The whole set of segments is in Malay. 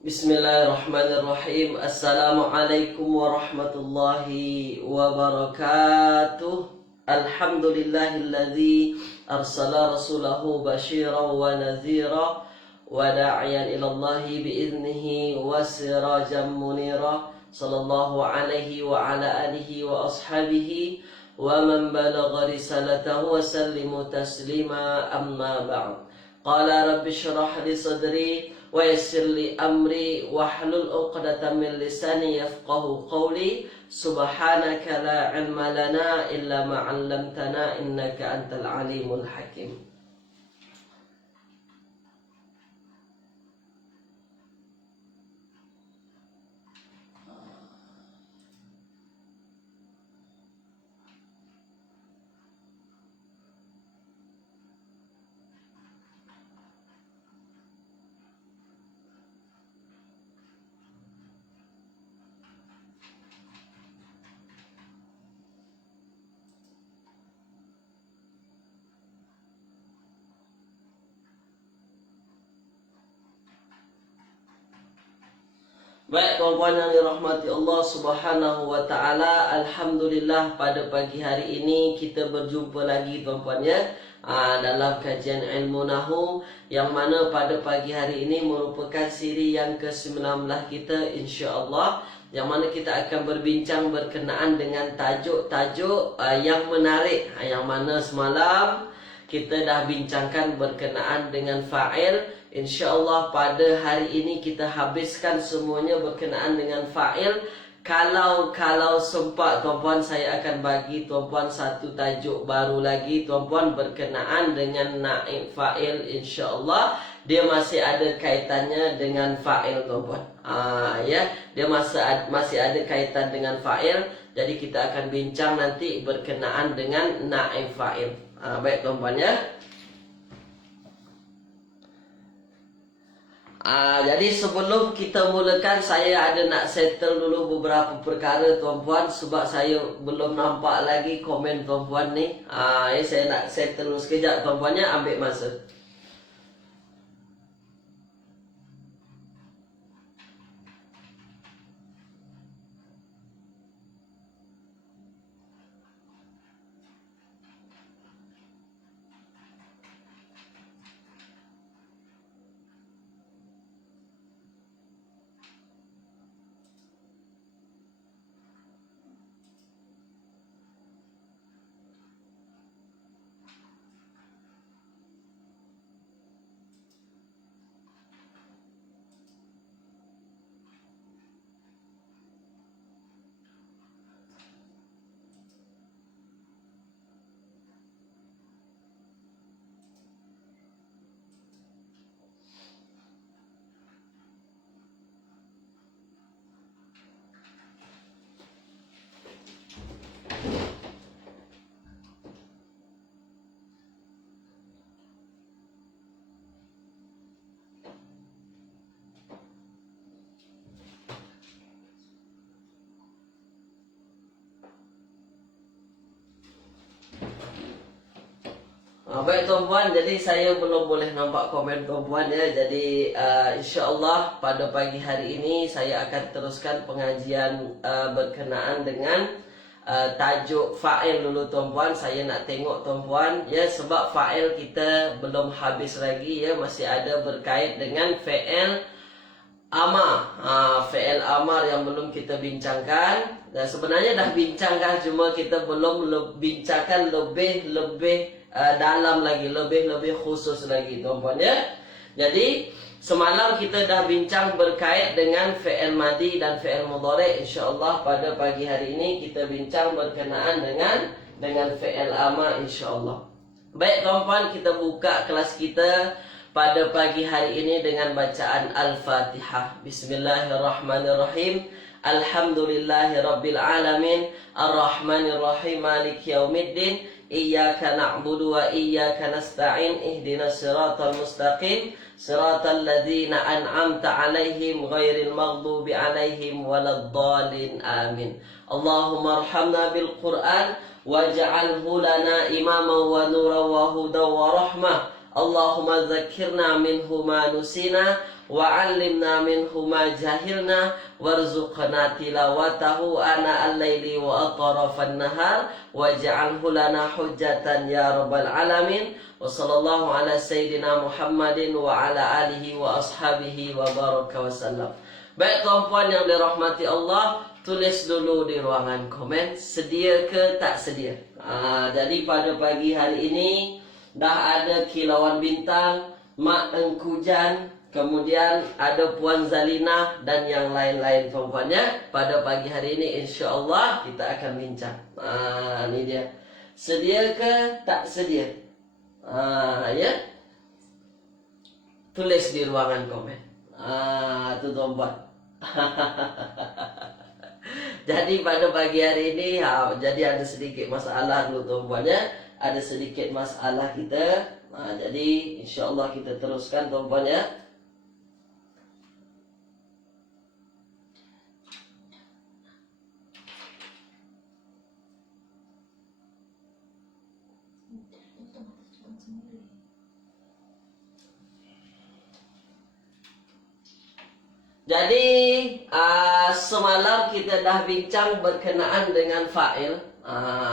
Bismillahirrahmanirrahim. Assalamualaikum warahmatullahi wabarakatuh. Alhamdulillahilladzi arsala rasulahu basyiran wa nadhira wa da'iyan ilallahi biiznihi wa sirajan munira. Sallallahu alaihi wa ala alihi wa ashabihi wa man balagha risalatahu wa sallimu taslima, amma ba'd. Qala rabbi shrah li sadri wa yassir li amri wahlul 'uqdatam min lisani yafqahu qawli. Subhanaka la ilma lana illa ma 'allamtana innaka antal alimul hakim. Baik tuan-tuan yang dirahmati Allah Subhanahu wa taala, alhamdulillah pada pagi hari ini kita berjumpa lagi tuan-tuan ya, dalam kajian ilmu nahu, yang mana pada pagi hari ini merupakan siri yang ke-19 kita insya-Allah, yang mana kita akan berbincang berkenaan dengan tajuk-tajuk yang menarik, yang mana semalam kita dah bincangkan berkenaan dengan fa'il. InsyaAllah pada hari ini kita habiskan semuanya berkenaan dengan fa'il. Kalau sempat tuan-puan, saya akan bagi tuan-puan satu tajuk baru lagi tuan-puan berkenaan dengan naib fa'il. InsyaAllah dia masih ada kaitannya dengan fa'il tuan-puan. Ya, dia masih ada kaitan dengan fa'il. Jadi kita akan bincang nanti berkenaan dengan naib fa'il. Baik tuan-puan ya. Jadi sebelum kita mulakan, saya ada nak settle dulu beberapa perkara tuan-puan, sebab saya belum nampak lagi komen tuan-puan ni. Saya nak settle dulu sekejap tuan-puan ya, ambil masa. Baik tuan-puan, jadi saya belum boleh nampak komen tuan-puan ya. Jadi insya-Allah pada pagi hari ini saya akan teruskan pengajian berkenaan dengan tajuk fa'il dulu tuan-puan. Saya nak tengok tuan-puan ya, sebab fa'il kita belum habis lagi ya, masih ada berkait dengan fi'il amar. Fi'il amar yang belum kita bincangkan. Dan sebenarnya dah bincangkan, cuma kita belum bincangkan lebih dalam lagi, lebih khusus lagi tuan-puan ya. Jadi semalam kita dah bincang berkait dengan fi'il madi dan fi'il mudhari'. InsyaAllah pada pagi hari ini kita bincang berkenaan dengan fi'il amar insyaAllah. Baik tuan-puan, kita buka kelas kita pada pagi hari ini dengan bacaan Al-Fatihah. Bismillahirrahmanirrahim. Alhamdulillahirabbil alamin, arrahmanirrahim, maliki yaumiddin. Iyyaka na'budu wa iyyaka nasta'in, ihdinas siratal mustaqim, siratal ladzina an'amta 'alaihim ghairil maghdubi 'alaihim waladdallin. Amin. Allahumma arhamna bil Qur'an waj'alhu lana imaman wa nuran wa hudan wa rahmah. Allahumma dzakkirna minhu ma nusina wa 'allimna minhu ma jahilna warzuqna tilawatahu ana al-laili wa atrafan nahar waj'alhu lana hujjatan ya rabbal alamin. Wa sallallahu ala sayyidina Muhammadin wa ala alihi wa ashabihi wa baraka wasallam. Baik tuan-puan yang dirahmati Allah, tulis dulu di ruangan komen sedia ke tak sedia. Jadi pada pagi hari ini dah ada kilauan bintang, Mak Engku Jan, kemudian ada Puan Zalina dan yang lain-lain tuan-puannya. Pada pagi hari ini insya-Allah kita akan bincang. Ini dia. Sedia ke tak sedia? Ya. Tulis di ruangan komen. Itu tuan-puan. Jadi pada pagi hari ini jadi ada sedikit masalah dulu tuan-puan ya. Ada sedikit masalah kita. Jadi insya-Allah kita teruskan tuan-puan ya. Jadi semalam kita dah bincang berkenaan dengan fa'il.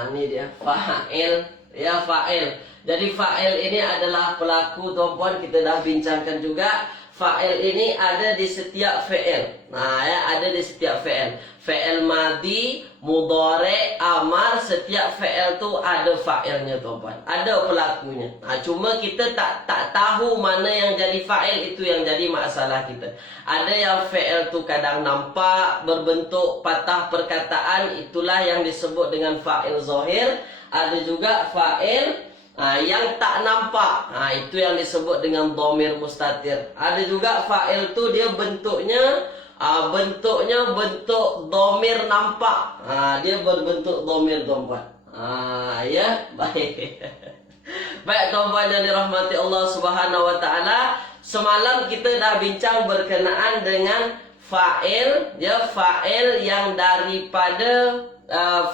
Ini dia fa'il, ya fa'il. Jadi fa'il ini adalah pelaku tuan-puan, kita dah bincangkan juga. Fa'il ini ada di setiap fi'il. Ya ada di setiap fi'il. Fi'il madhi, mudhari', amar, setiap fi'il tu ada fa'ilnya tuan-puan. Ada pelakunya. Cuma kita tak tahu mana yang jadi fa'il, itu yang jadi masalah kita. Ada yang fi'il tu kadang nampak berbentuk patah perkataan, itulah yang disebut dengan fa'il zahir. Ada juga fa'il yang tak nampak, itu yang disebut dengan dhamir mustatir. Ada juga fa'il tu dia bentuknya bentuk dhamir nampak. Dia berbentuk dhamir tuan-puan. Ya, baik. Baik tuan-puan yang dirahmati Allah Subhanahu wa taala, semalam kita dah bincang berkenaan dengan fa'il, ya fa'il yang daripada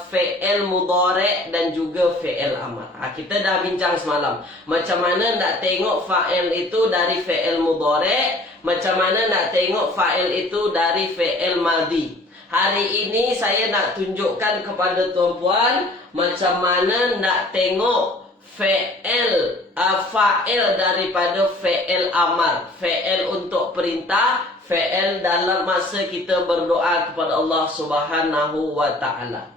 fi'il mudhari' dan juga fi'il amar. Kita dah bincang semalam macam mana nak tengok fa'il itu dari fi'il mudhari', macam mana nak tengok fa'il itu dari fi'il madhi. Hari ini saya nak tunjukkan kepada tuan-puan macam mana nak tengok fa'il daripada fi'il amar, fi'il untuk perintah, fi'il dalam masa kita berdoa kepada Allah Subhanahu wa taala.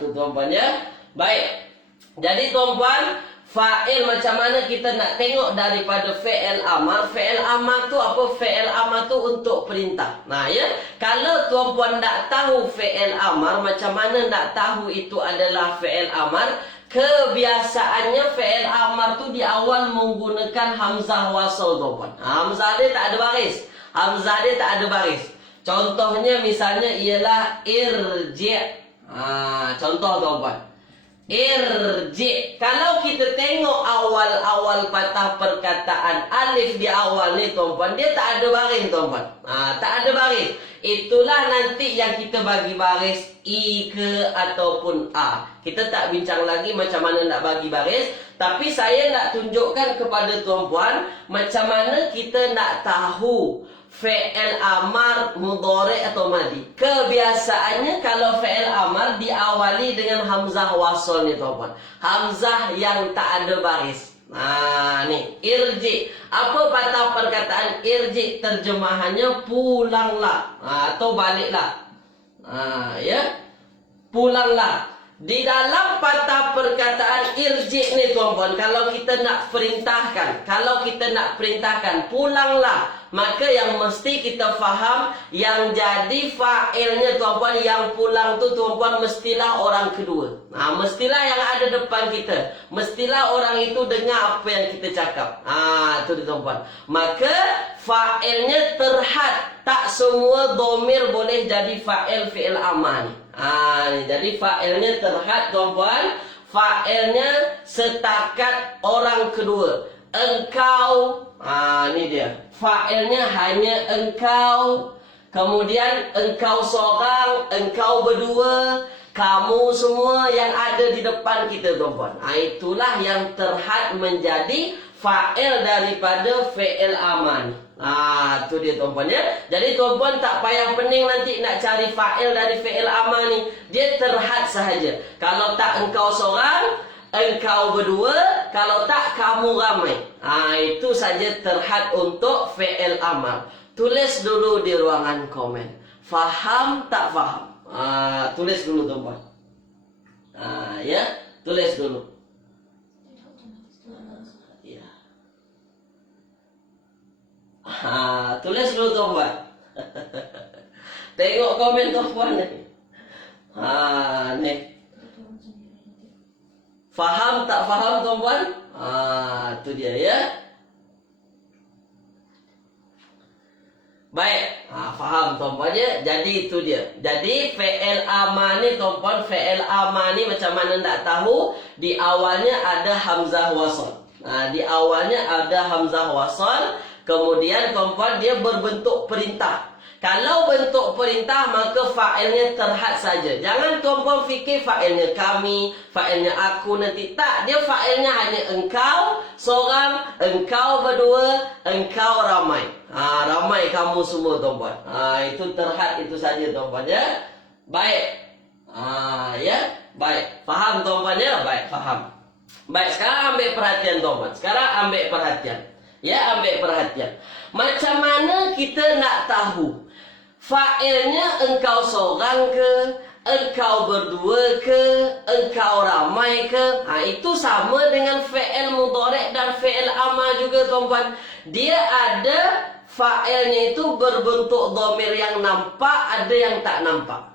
Tu tuan-puan ya. Baik. Jadi tuan-puan, fa'il macam mana kita nak tengok daripada fi'il amar. Fi'il amar tu apa? Fi'il amar tu untuk perintah. Ya. Kalau tuan-puan tak tahu fi'il amar, macam mana nak tahu itu adalah fi'il amar? Kebiasaannya fi'il amar tu di awal menggunakan hamzah wasal tuan-puan. Hamzah dia tak ada baris. Hamzah dia tak ada baris. Contohnya misalnya ialah irji'. Contoh tuan-puan. Irji'. Kalau kita tengok awal-awal patah perkataan, alif di awal ni tuan-puan, dia tak ada baris tuan-puan. Tak ada baris. Itulah nanti yang kita bagi baris I ke ataupun A. Kita tak bincang lagi macam mana nak bagi baris, tapi saya nak tunjukkan kepada tuan-puan macam mana kita nak tahu fi'il amar mudhari' atau madhi. Kebiasaannya kalau fi'il amar diawali dengan hamzah wasal ni tuan-puan. Hamzah yang tak ada baris. Ni irji. Apa patah perkataan irji? Terjemahannya pulanglah atau baliklah. Ya, pulanglah. Di dalam patah perkataan irji ni tuan-puan, kalau kita nak perintahkan pulanglah, maka yang mesti kita faham yang jadi fa'ilnya tuan-puan, yang pulang tu tuan-puan mestilah orang kedua. Mestilah yang ada depan kita. Mestilah orang itu dengar apa yang kita cakap. Tu tuan-puan. Maka fa'ilnya terhad. Tak semua dhamir boleh jadi fa'il fi'il amar ni. Jadi fa'ilnya terhad tuan-puan. Fa'ilnya setakat orang kedua. Engkau. Ni dia. Fa'ilnya hanya engkau. Kemudian engkau seorang, engkau berdua, kamu semua yang ada di depan kita tuan-puan. Itulah yang terhad menjadi fa'il daripada fi'il amar. Tu dia tuan-puan ya. Jadi tuan-puan tak payah pening nanti nak cari fa'il dari fi'il amal ni. Dia terhad sahaja. Kalau tak engkau seorang, engkau berdua, kalau tak kamu ramai. Itu saja terhad untuk fi'il amal. Tulis dulu di ruangan komen. Faham tak faham? Tulis dulu tuan-puan. Ya, tulis dulu. Ya. Tulis dulu tuan-puan. Tengok komen tuan-puan ni. Nih. Faham tak faham tuan-puan? Itu dia ya. Baik, faham tuan-puan ya. Jadi itu dia. Jadi fi'il amal ni tuan-puan, fi'il amal ni macam mana nak tahu? Di awalnya ada hamzah wasal. Di awalnya ada hamzah wasal. Kemudian tuan-puan dia berbentuk perintah. Kalau bentuk perintah maka fa'ilnya terhad saja. Jangan tuan-puan fikir fa'ilnya kami, fa'ilnya aku nanti. Tak, dia fa'ilnya hanya engkau seorang, engkau berdua, engkau ramai. Ramai kamu semua tuan-puan. Itu terhad itu saja tuan-puan ya. Baik. Ya, baik. Faham tuan-puan ya? Baik, faham. Baik, sekarang ambil perhatian tuan-puan. Sekarang ambil perhatian. Ya, ambil perhatian. Macam mana kita nak tahu fa'ilnya engkau seorang ke, engkau berdua ke, engkau ramai ke? Itu sama dengan fi'il mudhari' dan fi'il amal juga tuan-puan. Dia ada fa'ilnya itu berbentuk dhamir yang nampak, ada yang tak nampak.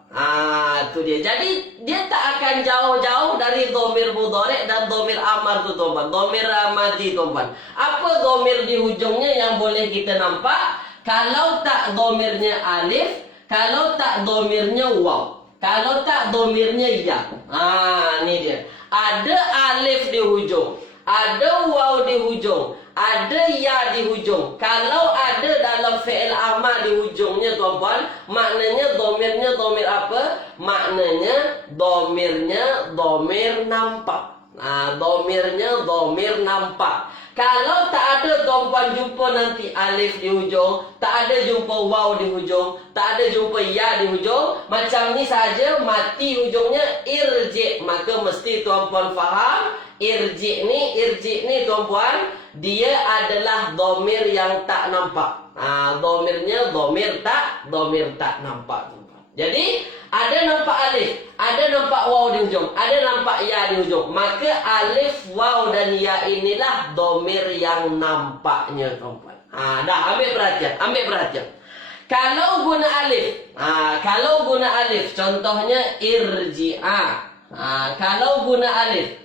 Itu dia. Jadi dia tak akan jauh-jauh dari dhamir mudhari' dan dhamir amar tu tuan-puan. Dhamir madi tuan-puan. Apa dhamir di hujungnya yang boleh kita nampak? Kalau tak dhamirnya alif, kalau tak dhamirnya waw, kalau tak dhamirnya ya. Ni dia. Ada alif di hujung, ada waw di hujung, ada ya di hujung. Kalau ada dalam fi'il amal di hujungnya tuan-puan, maknanya dhamirnya dhamir apa? Maknanya dhamirnya dhamir nampak. Dhamirnya dhamir nampak. Kalau tak ada tuan-puan jumpa nanti alif di hujung, tak ada jumpa waw di hujung, tak ada jumpa ya di hujung, macam ni saja mati hujungnya irji. Maka mesti tuan-puan faham, irji ni tuan-puan, dia adalah dhamir yang tak nampak. Dhamirnya dhamir tak nampak tuan-puan. Jadi ada nampak alif, ada nampak waw di hujung, ada nampak ya di hujung. Maka alif, waw dan ya inilah dhamir yang nampaknya tuan-puan. Dah ambil perhatian. Kalau guna alif, contohnya irji'a. Kalau guna alif,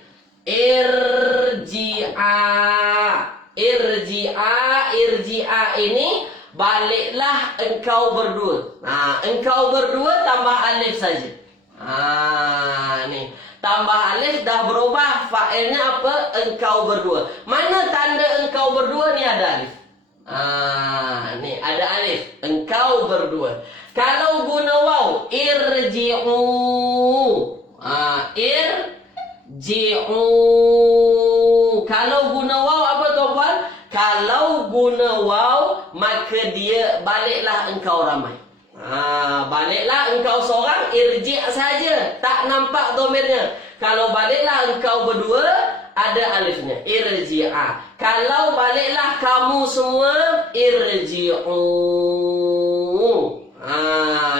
irji'a ini baliklah engkau berdua. Engkau berdua tambah alif saja. Ni tambah alif dah berubah. Fa'ilnya apa? Engkau berdua. Mana tanda engkau berdua? Ni ada alif. Ni ada alif. Engkau berdua. Kalau guna waw, irji'u. Irji'u. Kalau guna waw apa tuan-puan? Kalau guna waw, maka dia baliklah engkau ramai. Baliklah engkau seorang, irji' saja, tak nampak dhamirnya. Kalau baliklah engkau berdua, ada alifnya, irji'a. Kalau baliklah kamu semua, irji'u.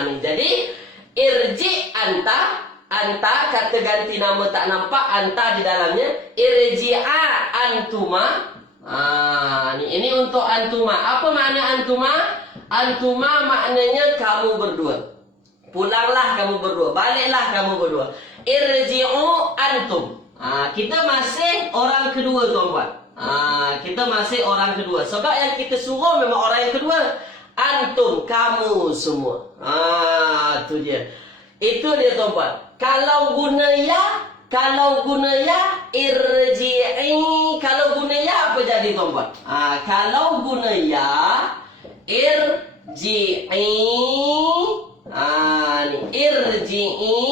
Ni jadi irji' anta kata ganti nama tak nampak, anta di dalamnya, irji'a antuma. Ini untuk antuma. Apa makna antuma? Antuma maknanya kamu berdua. Pulanglah kamu berdua, baliklah kamu berdua. Irji'u antum. Kita masih orang kedua tuan-tuan. Kita masih orang kedua. Sebab yang kita suruh memang orang yang kedua. Antum, kamu semua. Itu dia. Itu dia tuan-tuan. Kalau guna ya, irji'i. Kalau guna ya apa jadi tuan-tuan? Kalau guna ya, irji'i. Ni irji'i.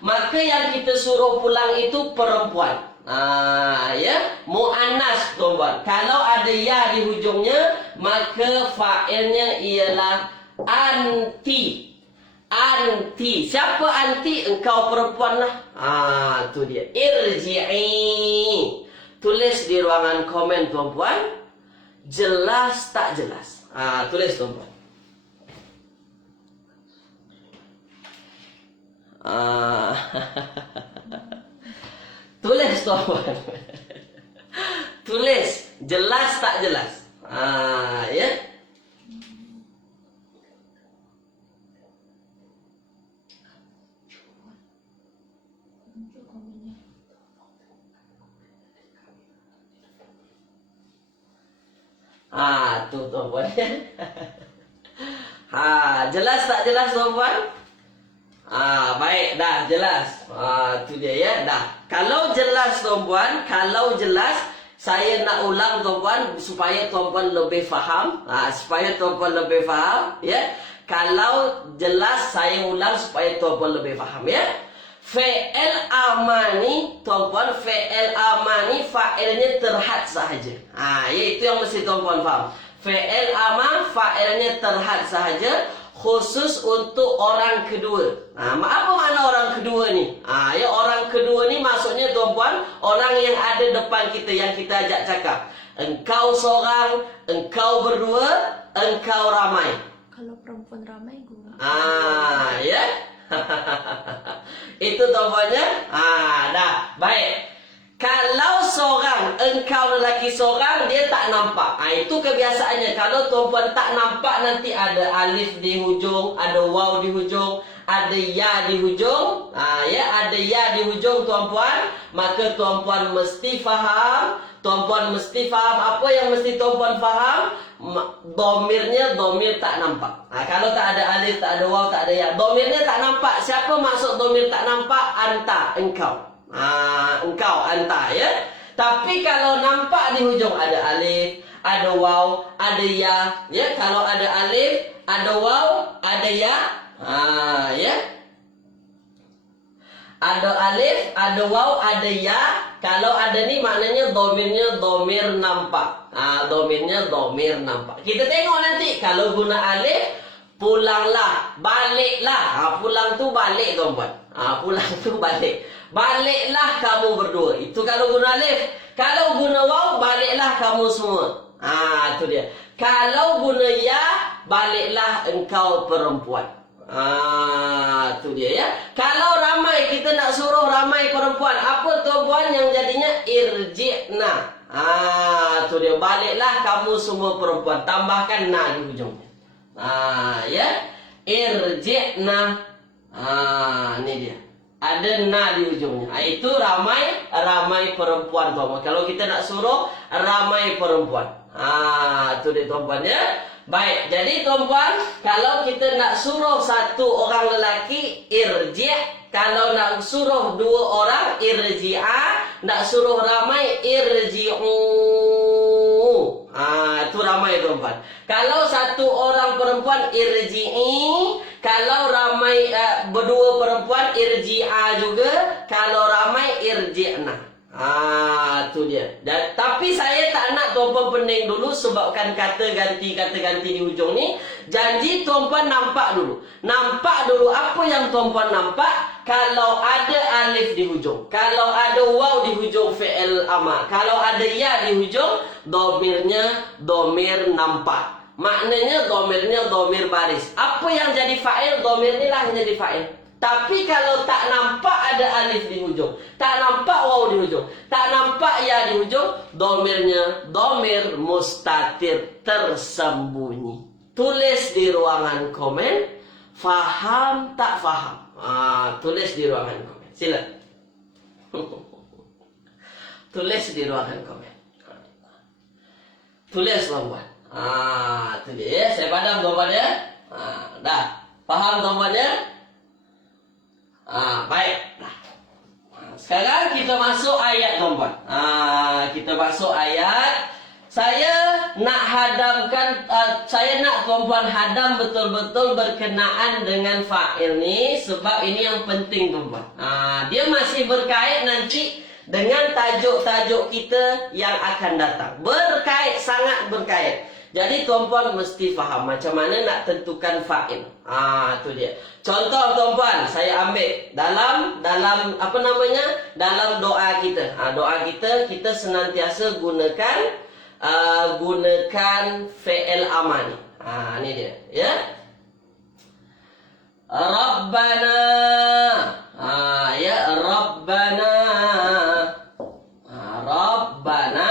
Maka yang kita suruh pulang itu perempuan. Ya, muannas tuan-tuan. Kalau ada ya di hujungnya, maka fa'ilnya ialah anti. Anti. Siapa anti? Engkau perempuan lah. Tu dia. Irji'i. Tulis di ruangan komen tuan-tuan. Jelas tak jelas? Tulis tuan-tuan. Tulis tuan-tuan. Tulis. Jelas tak jelas? Ya. Tu tuan-puan. Jelas tak jelas tuan-puan? Baik, dah jelas. Tu dia ya, dah. Kalau jelas tuan-puan, kalau jelas, saya nak ulang tuan-puan supaya tuan-puan lebih faham. Supaya tuan-puan lebih faham, ya. Kalau jelas saya ulang supaya tuan-puan lebih faham, ya. Fi'il amani, tuan-puan, fi'il amani fa'ilnya terhad sahaja. Itu yang mesti tuan-puan faham. Fi'il aman fa'ilnya terhad sahaja, khusus untuk orang kedua. Apa makna orang kedua ni? Ya, orang kedua ni maksudnya tuan-puan, orang yang ada depan kita, yang kita ajak cakap. Engkau seorang, engkau berdua, engkau ramai. Kalau perempuan ramai gua. Ya. Itu tuan-puannya. Dah. Baik. Kalau seorang, engkau lelaki seorang, dia tak nampak. Itu kebiasaannya. Kalau tuan-puan tak nampak, nanti ada alif di hujung, ada waw di hujung, ada ya di hujung. Ya, ada ya di hujung tuan-puan. Maka tuan-puan mesti faham. Tuan-puan mesti faham. Apa yang mesti tuan-puan faham? Domirnya, domir tak nampak. Kalau tak ada alif, tak ada waw, tak ada ya. Domirnya tak nampak. Siapa maksud domir tak nampak? Anta, engkau. Engkau, anta, ya. Tapi kalau nampak di hujung ada alif, ada waw, ada ya. Ya, kalau ada alif, ada waw, ada ya. Ya. Ada alif, ada waw, ada ya. Kalau ada ni maknanya domirnya domir nampak. Domirnya domir nampak. Kita tengok nanti. Kalau guna alif, pulanglah, baliklah. Pulang tu balik tuan-puan. Pulang tu balik. Baliklah kamu berdua. Itu kalau guna alif. Kalau guna waw, baliklah kamu semua. Itu dia. Kalau guna ya, baliklah engkau perempuan. Itu dia ya. Kalau ramai, kita nak suruh ramai perempuan. Apa tuan-puan yang jadinya irji'na? Itu dia. Baliklah kamu semua perempuan. Tambahkan na di hujungnya. Ya. Irji'na. Ini dia. Ada na di ujungnya. Itu ramai perempuan tuan-puan. Kalau kita nak suruh ramai perempuan. Itu dia tuan-puan ya. Baik, jadi tuan-puan, kalau kita nak suruh satu orang lelaki, irji'. Kalau nak suruh dua orang, irji'a. Nak suruh ramai, irji'u. Itu ramai tuan-puan. Kalau satu orang perempuan, irji'i. Kalau ramai berdua perempuan, irji'a juga. Kalau ramai, irji'na. Itu dia. Tapi saya tak nak tuan-puan pening dulu sebabkan kata ganti di hujung ni. Janji tuan-puan nampak dulu. Nampak dulu apa yang tuan-puan nampak. Kalau ada alif di hujung, kalau ada waw di hujung fi'il amar, kalau ada ya di hujung, domirnya domir nampak. Maknanya domirnya domir baris. Apa yang jadi fa'il, domir ni lah yang jadi fa'il. Tapi kalau tak nampak ada alif di hujung, tak nampak waw di hujung, tak nampak ya di hujung, domirnya domir mustatir, tersembunyi. Tulis di ruangan komen, faham tak faham? Tulis di ruangan komen. Sila. Tulis di ruangan komen. Tulis tuan-puan. Itu dia ya. Saya padam tuan-puan ya. Dah. Faham tuan-puan ya? Baik. Nah. Sekarang kita masuk ayat tuan-puan. Kita masuk ayat. Saya nak hadamkan, saya nak tuan-puan hadam betul-betul berkenaan dengan fa'il ni, sebab ini yang penting tuan-puan. Dia masih berkait nanti dengan tajuk-tajuk kita yang akan datang. Berkait, sangat berkait. Jadi tuan-puan mesti faham macam mana nak tentukan fa'il. Tu dia. Contoh tuan-puan, saya ambil dalam apa namanya? Dalam doa kita. Doa kita senantiasa gunakan fi'il amar ni. Ni dia, ya. Rabbana. Ya, Rabbana. Rabbana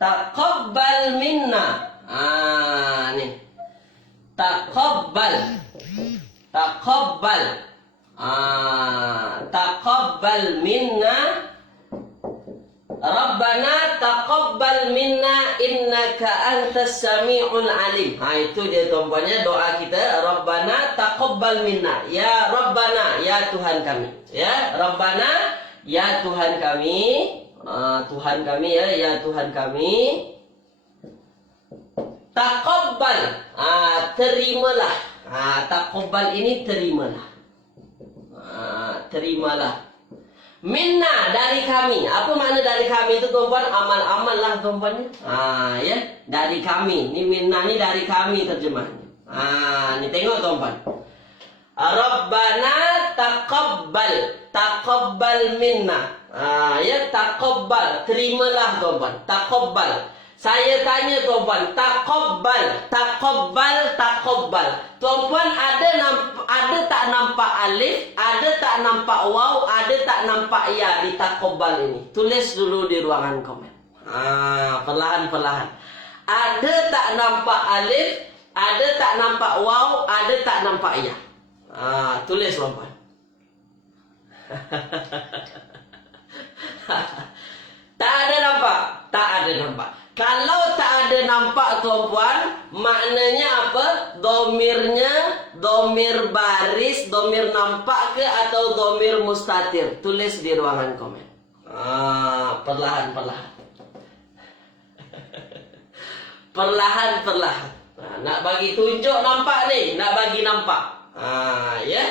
taqabbal minna. Ni. Taqabbal. Taqabbal minna. Rabbana taqabbal minna innaka antas sami'ul alim. Itu dia tuan-puannya doa kita. Rabbana taqabbal minna. Ya Rabbana, ya Tuhan kami. Ya Rabbana, ya Tuhan kami. Tuhan kami, ya Tuhan kami. Taqabbal, terimalah. Taqabbal ini terimalah. Terimalah. Minna, dari kami. Apa makna dari kami itu tuan-puan? Amal-amal lah tuan-puan. Ya, dari kami. Ni minna ni dari kami terjemahnya. Ni tengok tuan-puan. Rabbana taqabbal minna. Ya, taqabbal, terimalah tuan-puan. Taqabbal. Saya tanya tuan-puan, taqabbal. Tuan-puan ada tak nampak alif, ada tak nampak waw, ada tak nampak ya di taqabbal ini? Tulis dulu di ruangan komen. Perlahan-perlahan. Ada tak nampak alif, ada tak nampak waw, ada tak nampak ya? Tulis tuan-puan. Tak ada nampak? Tak ada nampak. Kalau tak ada nampak tuan-puan, maknanya apa? Domirnya, domir baris, domir nampak ke atau domir mustatir? Tulis di ruangan komen. Perlahan-perlahan. Perlahan-perlahan. Nak bagi tunjuk nampak ni, nak bagi nampak. Ya.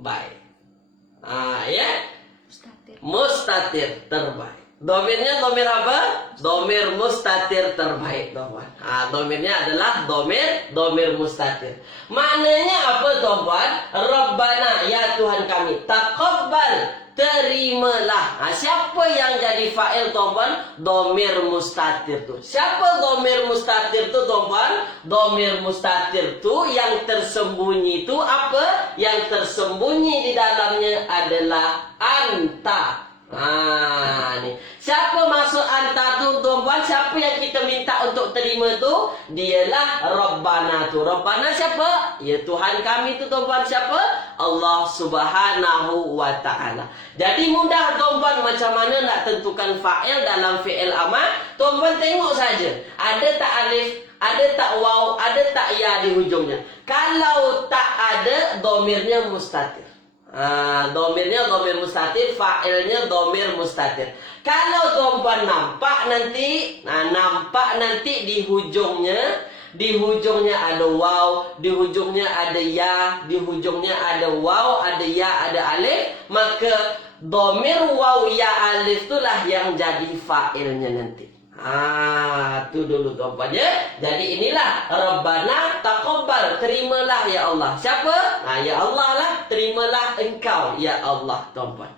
Baik. Ya. Mustatir terbaik. Domirnya domir apa? Domir mustatir terbaik, tuan-puan. Domirnya adalah domir mustatir. Maknanya apa, tuan-puan? Rabbana, ya Tuhan kami. Taqabbal, terimalah. Siapa yang jadi fa'il, tuan-puan? Domir mustatir tu. Siapa domir mustatir tu, tuan-puan? Domir mustatir tu yang tersembunyi tu apa? Yang tersembunyi di dalamnya adalah anta. Ni. Siapa masuk anta tu tuan-puan? Siapa yang kita minta untuk terima tu? Dialah Rabbana tu. Rabbana siapa? Ya Tuhan kami tu tuan-puan. Siapa? Allah Subhanahu wa ta'ala. Jadi mudah tuan-puan macam mana nak tentukan fa'il dalam fi'il amar. Tuan-puan tengok saja. Ada tak alif, ada tak waw, ada tak ya di hujungnya. Kalau tak ada, domirnya mustatir. Domirnya domir mustatir, fa'ilnya domir mustatir. Kalau tuan-puan nampak nanti, nampak nanti di hujungnya ada waw, di hujungnya ada ya, di hujungnya ada waw, ada ya, ada alif, maka domir waw ya alif itulah yang jadi fa'ilnya nanti. Itu dulu tuan-puan ya. Jadi inilah Rabbana taqabbal, terimalah ya Allah. Siapa? Ya Allah lah, terimalah engkau ya Allah tuan-puan.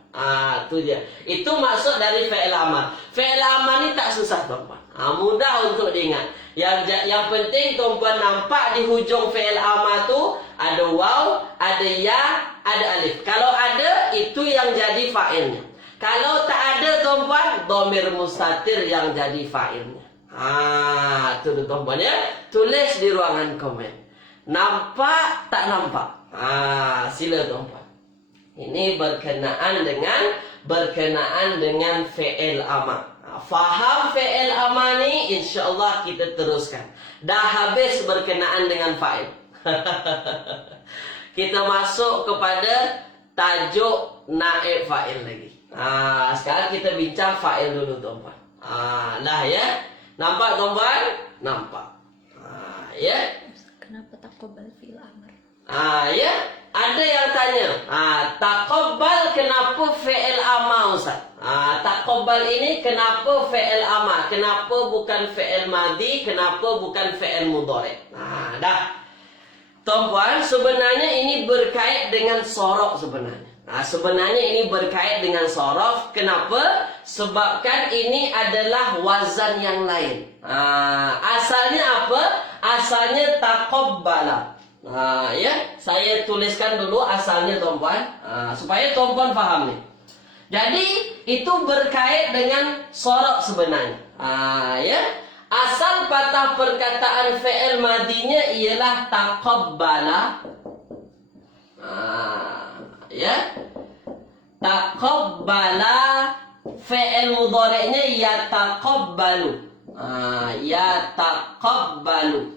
Itu dia. Itu maksud dari fi'il amar. Fi'il amar ni tak susah tuan-puan. Mudah untuk diingat. Yang penting tuan-puan nampak di hujung fi'il amar tu ada waw, ada ya, ada alif. Kalau ada, itu yang jadi fa'ilnya. Kalau tak ada tuan-puan, domir mustatir yang jadi fa'ilnya. Itu tuan-puan ya. Tulis di ruangan komen. Nampak tak nampak? Sila tuan-puan. Ini berkenaan dengan fi'il amar. Faham fi'il amar ni, insya-Allah kita teruskan. Dah habis berkenaan dengan fa'il. Kita masuk kepada tajuk naib fa'il lagi. Sekarang kita bincang fa'il dulu tuan-puan. Dah ya. Nampak tuan-puan? Nampak. Ya. Kenapa taqabbal fi'il amar? Ya. ada yang tanya, taqabbal kenapa fi'il amma Ustaz? Taqabbal ini kenapa fi'il amma? Kenapa bukan fi'il madhi? Kenapa bukan fi'il mudhari'? Dah. Tuan-puan, sebenarnya ini berkait dengan sorof sebenarnya. Sebenarnya ini berkait dengan sorof. Kenapa? Sebabkan ini adalah wazan yang lain. Asalnya apa? Asalnya taqabbala. Ya, saya tuliskan dulu asalnya tuan-puan, supaya tuan-puan faham nih. Jadi itu berkait dengan sorof sebenarnya. Ya. Asal patah perkataan fi'il madinya ialah taqabbala. Ya. Taqabbala, fi'il mudhari'nya yataqabbalu. Yataqabbalu.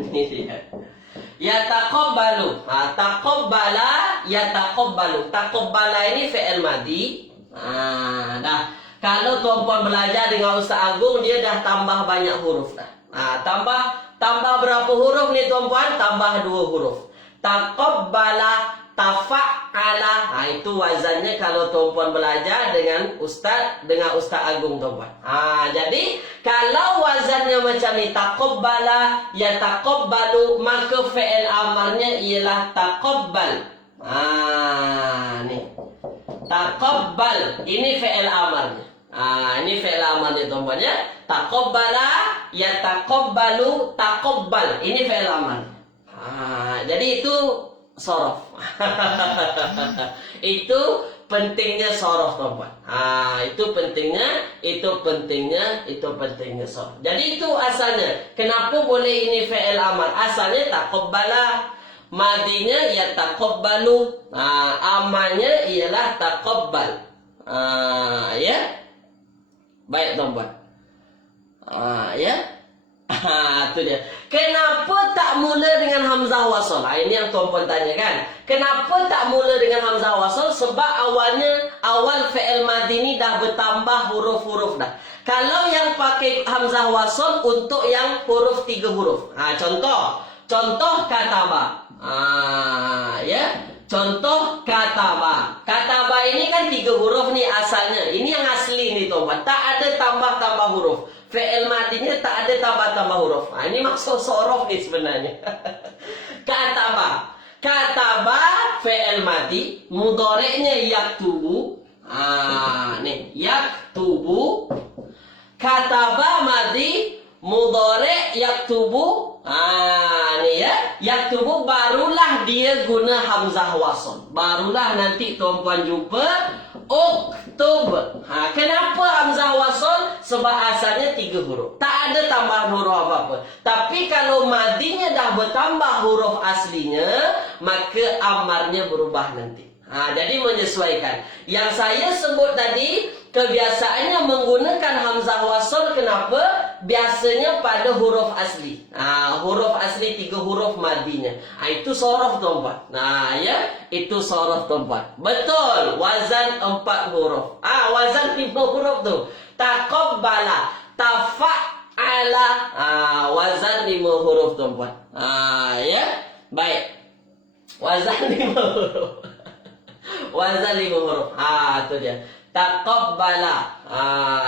Ini dia. Yataqabbalu. Taqabbala, yataqabbalu. Taqabbala ini fi'il madi. Dah. Kalau tuan-puan belajar dengan Ustaz Agung, dia dah tambah banyak huruf dah. Tambah berapa huruf nih tuan-puan? Tambah 2 huruf. Taqabbala, tafa'ala. Itu wazannya kalau tuan-puan belajar dengan Ustaz Agung tuan-puan. Jadi kalau wazannya macam ni, taqabbala, ya taqabbalu, maka fi'il amarnya ialah taqabbal. Nih. Taqabbal, ini fi'il amarnya. Ini fi'il amarnya tuan-puan ya. Taqabbala, ya taqabbalu, taqabbal. Ini fi'il amar. Jadi itu sorof. Itu pentingnya sorof tuan-puan. Itu pentingnya sorof. Jadi itu asalnya. Kenapa boleh ini fi'il amar? Asalnya taqabbala, madinya ya taqabbalu, amalnya ialah taqabbal. Ya. Baik tuan-puan. Ya. Itu dia. Kenapa tak mula dengan hamzah wasal? Ini yang tuan-puan tanya kan. Kenapa tak mula dengan hamzah wasal? Sebab awal fi'il madhi ni dah bertambah huruf-huruf dah. Kalau yang pakai hamzah wasal untuk yang huruf 3 huruf. Contoh kataba. Ya. Contoh kataba. Kataba ini kan 3 huruf nih asalnya. Ini yang asli nih tuan-puan. Tak ada tambah-tambah huruf. Fi'il madinya tak ada tambah-tambah huruf. Ini maksud sorof nih sebenarnya. Kataba. Kataba fi'il madi. Mudhari'nya yaktubu. Nih. Yaktubu. Kataba madi. Mudhari' yaktubu. Nih ya. Yaktubu barulah dia guna hamzah wasl. Barulah nanti tuan-puan jumpa uktub. Kenapa hamzah wasl? Sebab asalnya 3 huruf. Tak ada tambahan huruf apa-apa. Tapi kalau madinya dah bertambah huruf aslinya, maka amarnya berubah nanti. Jadi menyesuaikan. Yang saya sebut tadi, kebiasaannya menggunakan hamzah wasl. Kenapa? Biasanya pada huruf asli. Huruf asli 3 huruf madinya. Itu sorof tuan-puan. Ya, itu sorof tuan-puan. Betul. Wazan 4 huruf. Wazan 5 huruf tu. Taqabbala, tafa'ala. Wazan 5 huruf tuan-puan. Ya. Baik. Wazan 5 huruf. Wazan 5 huruf. Itu dia. Taqabbala.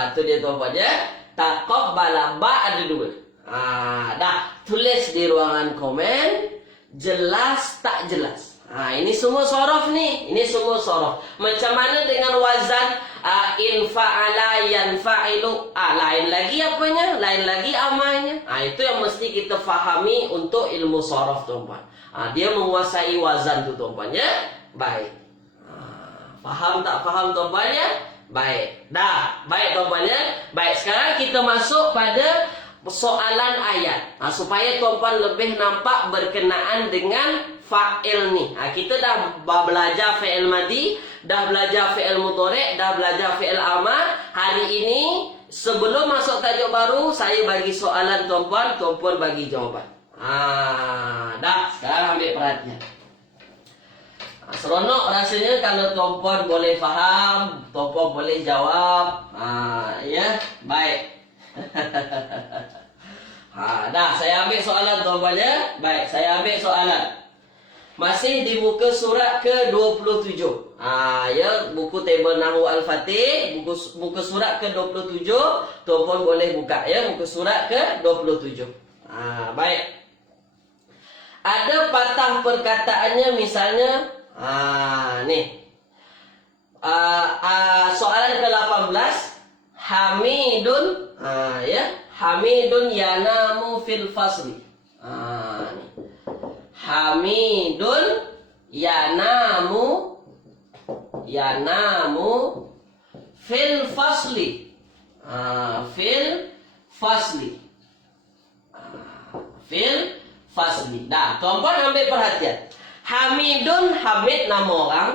Itu dia tuan-puan ya. Taqabbala. Ba ada 2. Dah. Tulis di ruangan komen. Jelas tak jelas. Ini semua sorof nih. Ini semua sorof. Macam mana dengan wazan infa'ala yanfa'ilu? Lain lagi apanya? Lain lagi amalnya. Itu yang mesti kita fahami untuk ilmu sorof tuan-puan. Dia menguasai wazan tu tuan-puan ya. Baik. Faham tak faham tuan-puan ya? Baik. Dah. Baik tuan-puan ya. Baik. Sekarang kita masuk pada soalan ayat. Supaya tuan-puan lebih nampak berkenaan dengan fa'il ni. Kita dah belajar fi'il madi, dah belajar fi'il mudhari', dah belajar fi'il amar. Hari ini sebelum masuk tajuk baru, saya bagi soalan tuan-puan, tuan-puan bagi jawapan. Dah. Sekarang ambil perhatian. Seronok rasanya kalau tuan-puan boleh faham, tuan-puan boleh jawab. Ya, baik. Dah, saya ambil soalan tuan-puan ya. Baik, saya ambil soalan. Masih di muka surat ke-27. Ya, buku table Nahwu Al-Fatih, muka surat ke-27, tuan-puan boleh buka ya, muka surat ke-27. Baik. Ada patah perkataannya misalnya nih. Soalan ke-18, Hamidun ya, Hamidun yanamu fil fasli. Nih. Hamidun yanamu fil fasli. Fil fasli. Fil fasli. Dah, tuan-puan ambil perhatian. Hamidun, Hamid nama orang.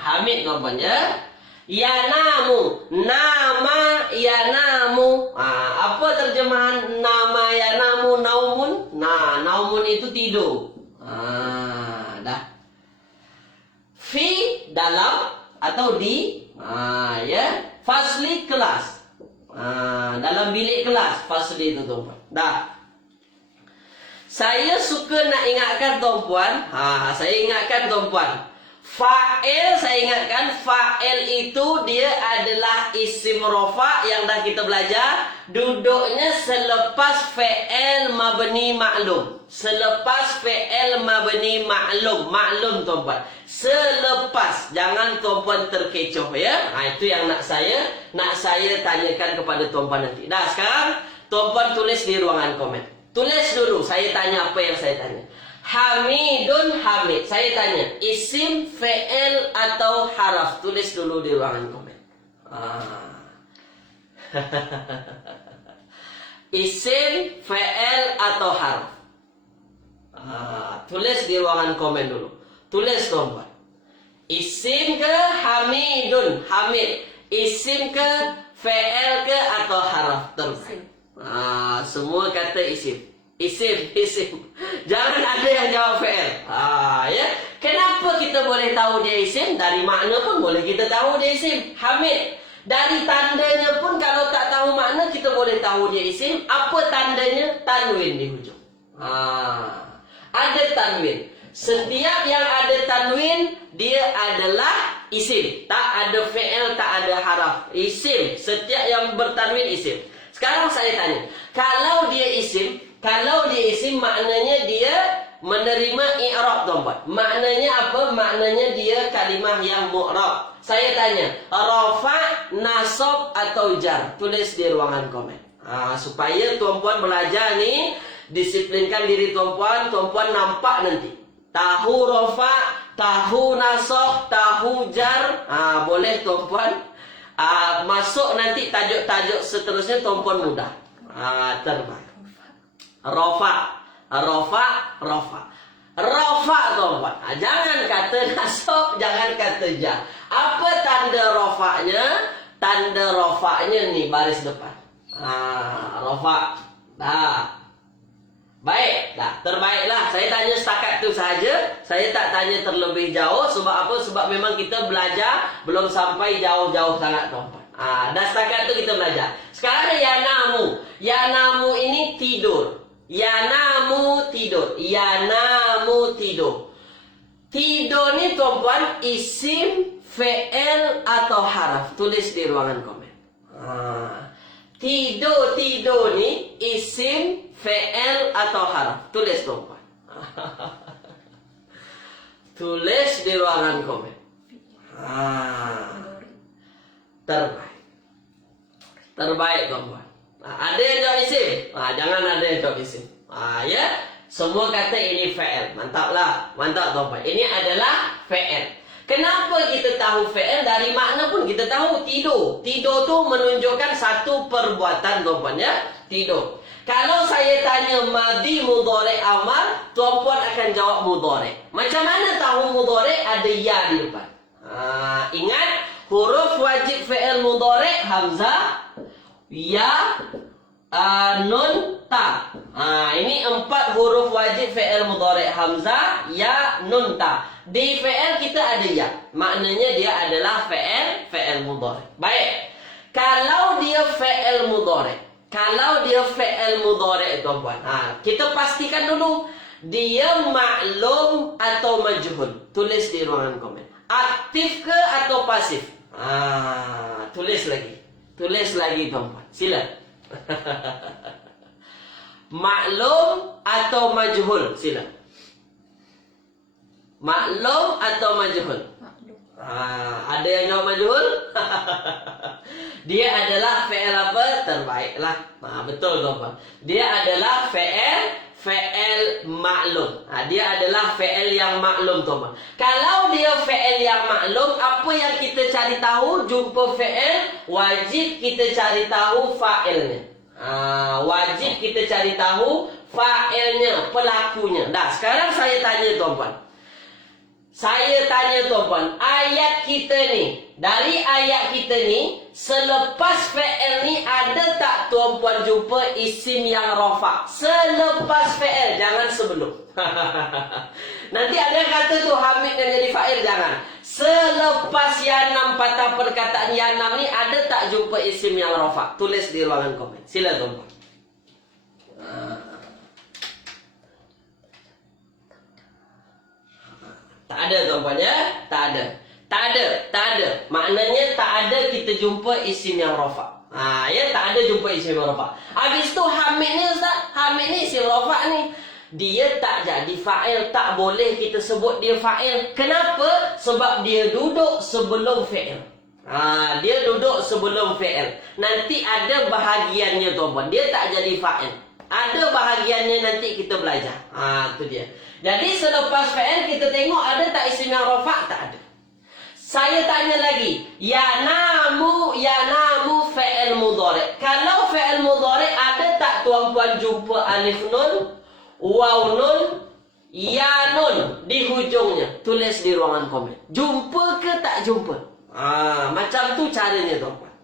Hamid tuan-puan ya. Yanamu, nama yanamu. Apa terjemahan nama yanamu? Naumun. Nah, naumun itu tidur. Dah. Fi dalam atau di. Ya. Fasli kelas. Dalam bilik kelas. Fasli itu tuan-puan. Dah. Saya suka nak ingatkan tuan-puan. Saya ingatkan tuan-puan. Fa'il, saya ingatkan, fa'il itu dia adalah isim rofa yang dah kita belajar. Duduknya selepas fi'il mabni ma'lum. Selepas fi'il mabni ma'lum. Maklum tuan-puan. Selepas. Jangan tuan-puan terkecoh ya. Itu yang nak saya tanyakan kepada tuan-puan nanti. Dah, sekarang tuan-puan tulis di ruangan komen. Tulis dulu, saya tanya apa yang saya tanya. Hamidun, Hamid. Saya tanya, isim, fi'il atau haraf? Tulis dulu di ruangan komen. Isim, fi'il atau haraf? Tulis di ruangan komen dulu. Tulis tuan-tuan. Isim ke Hamidun, Hamid? Isim ke fi'il ke atau haraf? Terbaik. Semua kata isim. Isim. Jangan ada yang jawab fi'il. Ya. Kenapa kita boleh tahu dia isim? Dari makna pun boleh kita tahu dia isim. Hamid. Dari tandanya pun kalau tak tahu makna kita boleh tahu dia isim. Apa tandanya? Tanwin di hujung. Ada tanwin. Setiap yang ada tanwin dia adalah isim. Tak ada fi'il, tak ada haraf. Isim. Setiap yang bertanwin isim. Sekarang saya tanya, kalau dia isim maknanya dia menerima i'rab tuan-puan. Maknanya apa? Maknanya dia kalimah yang mu'rab. Saya tanya, rafa, nasab atau jar? Tulis di ruangan komen. Supaya tuan-puan belajar nih, disiplinkan diri tuan-puan nampak nanti. Tahu rafa, tahu nasab, tahu jar. Boleh tuan-puan masuk nanti tajuk-tajuk seterusnya tuan-puan mudah. Terbaik. Rafa tuan-puan. Jangan kata nasab, jangan kata jar. Apa tanda rafa'nya? Tanda rafa'nya nih baris depan. Rafa. Dah. Baik, dah, terbaiklah. Saya tanya setakat tu saja. Saya tak tanya terlebih jauh. Sebab apa? Sebab memang kita belajar belum sampai jauh-jauh sangat tuan-puan. Dah setakat tu kita belajar. Sekarang yanamu. Yanamu ini tidur. Yanamu tidur. Yanamu tidur. Tidur ni tuan-puan isim, fi'il atau haraf? Tulis di ruangan komen. Tidur ni isim, fi'il atau haraf? Tulis tuan-puan. Tulis di ruangan komen. Terbaik tuan-puan. Ada yang jawab isim? Jangan ada yang jawab isim. Ya, semua kata ini fi'il. Mantaplah, mantap tuan-puan. Ini adalah fi'il. Kenapa kita tahu fi'il? Dari makna pun kita tahu tidur. Tidur tu menunjukkan satu perbuatan tuan-puan ya. Tidur. Kalau saya tanya madi mudhari' amar, tuan-puan akan jawab mudhari'. Macam mana tahu mudhari'? Ada ya di depan. Ingat, huruf wajib fi'il mudhari' hamzah, ya, nun, ta. Ini 4 huruf wajib fi'il mudhari'. Hamzah, ya, nun, ta. Di fi'il kita ada ya. Maknanya dia adalah fi'il mudhari'. Baik. Kalau dia fi'il mudhari', tuan-puan, kita pastikan dulu Dia maklum atau majhul? Tulis di ruangan komen. Aktif ke atau pasif? Tulis lagi. Tulis lagi tuan-tuan. Sila. Maklum atau majhul? Sila. Maklum atau majhul? Maklum. Ada yang jawab majhul? Dia adalah fi'il apa? Terbaiklah. Betul tuan-tuan. Dia adalah fi'il maklum. Dia adalah fi'il yang maklum tuan-tuan. Kalau dia fi'il yang maklum, apa yang kita cari tahu? Jumpa fi'il, wajib kita cari tahu fa'ilnya. Wajib kita cari tahu fa'ilnya, pelakunya. Dah, sekarang saya tanya tuan-tuan. Saya tanya tuan-tuan, ayat kita ni, dari ayat kita ni, selepas fi'il ni ada tak tuan-puan jumpa isim yang rafa'? Selepas fi'il, jangan sebelum. Nanti ada yang kata tu Hamid yang jadi fa'il, jangan. Selepas yanam, patah perkataan yanam ni, ada tak jumpa isim yang rafa'? Tulis di ruangan komen. Sila tuan-puan. Tak ada tuan-puan ya? Tak ada. Tak ada, tak ada. Maknanya tak ada kita jumpa isim yang rafa'. Ya, tak ada jumpa isim yang rafa'. Habis tu Hamid ni Ustaz, Hamid ni isim rafa' ni. Dia tak jadi fa'il, tak boleh kita sebut dia fa'il. Kenapa? Sebab dia duduk sebelum fi'il. Dia duduk sebelum fi'il. Nanti ada bahagiannya tuan-puan. Dia tak jadi fa'il. Ada bahagiannya nanti kita belajar. Itu dia. Jadi selepas fi'il kita tengok ada tak isim yang rafa'? Tak ada. Saya tanya lagi. Yanamu fi'il mudhari'. Kalau fi'il mudhari' ada tak tuan-puan jumpa alif nun, waw nun, ya nun di hujungnya? Tulis di ruangan komen. Jumpa ke tak jumpa? Macam tu caranya tuan-puan.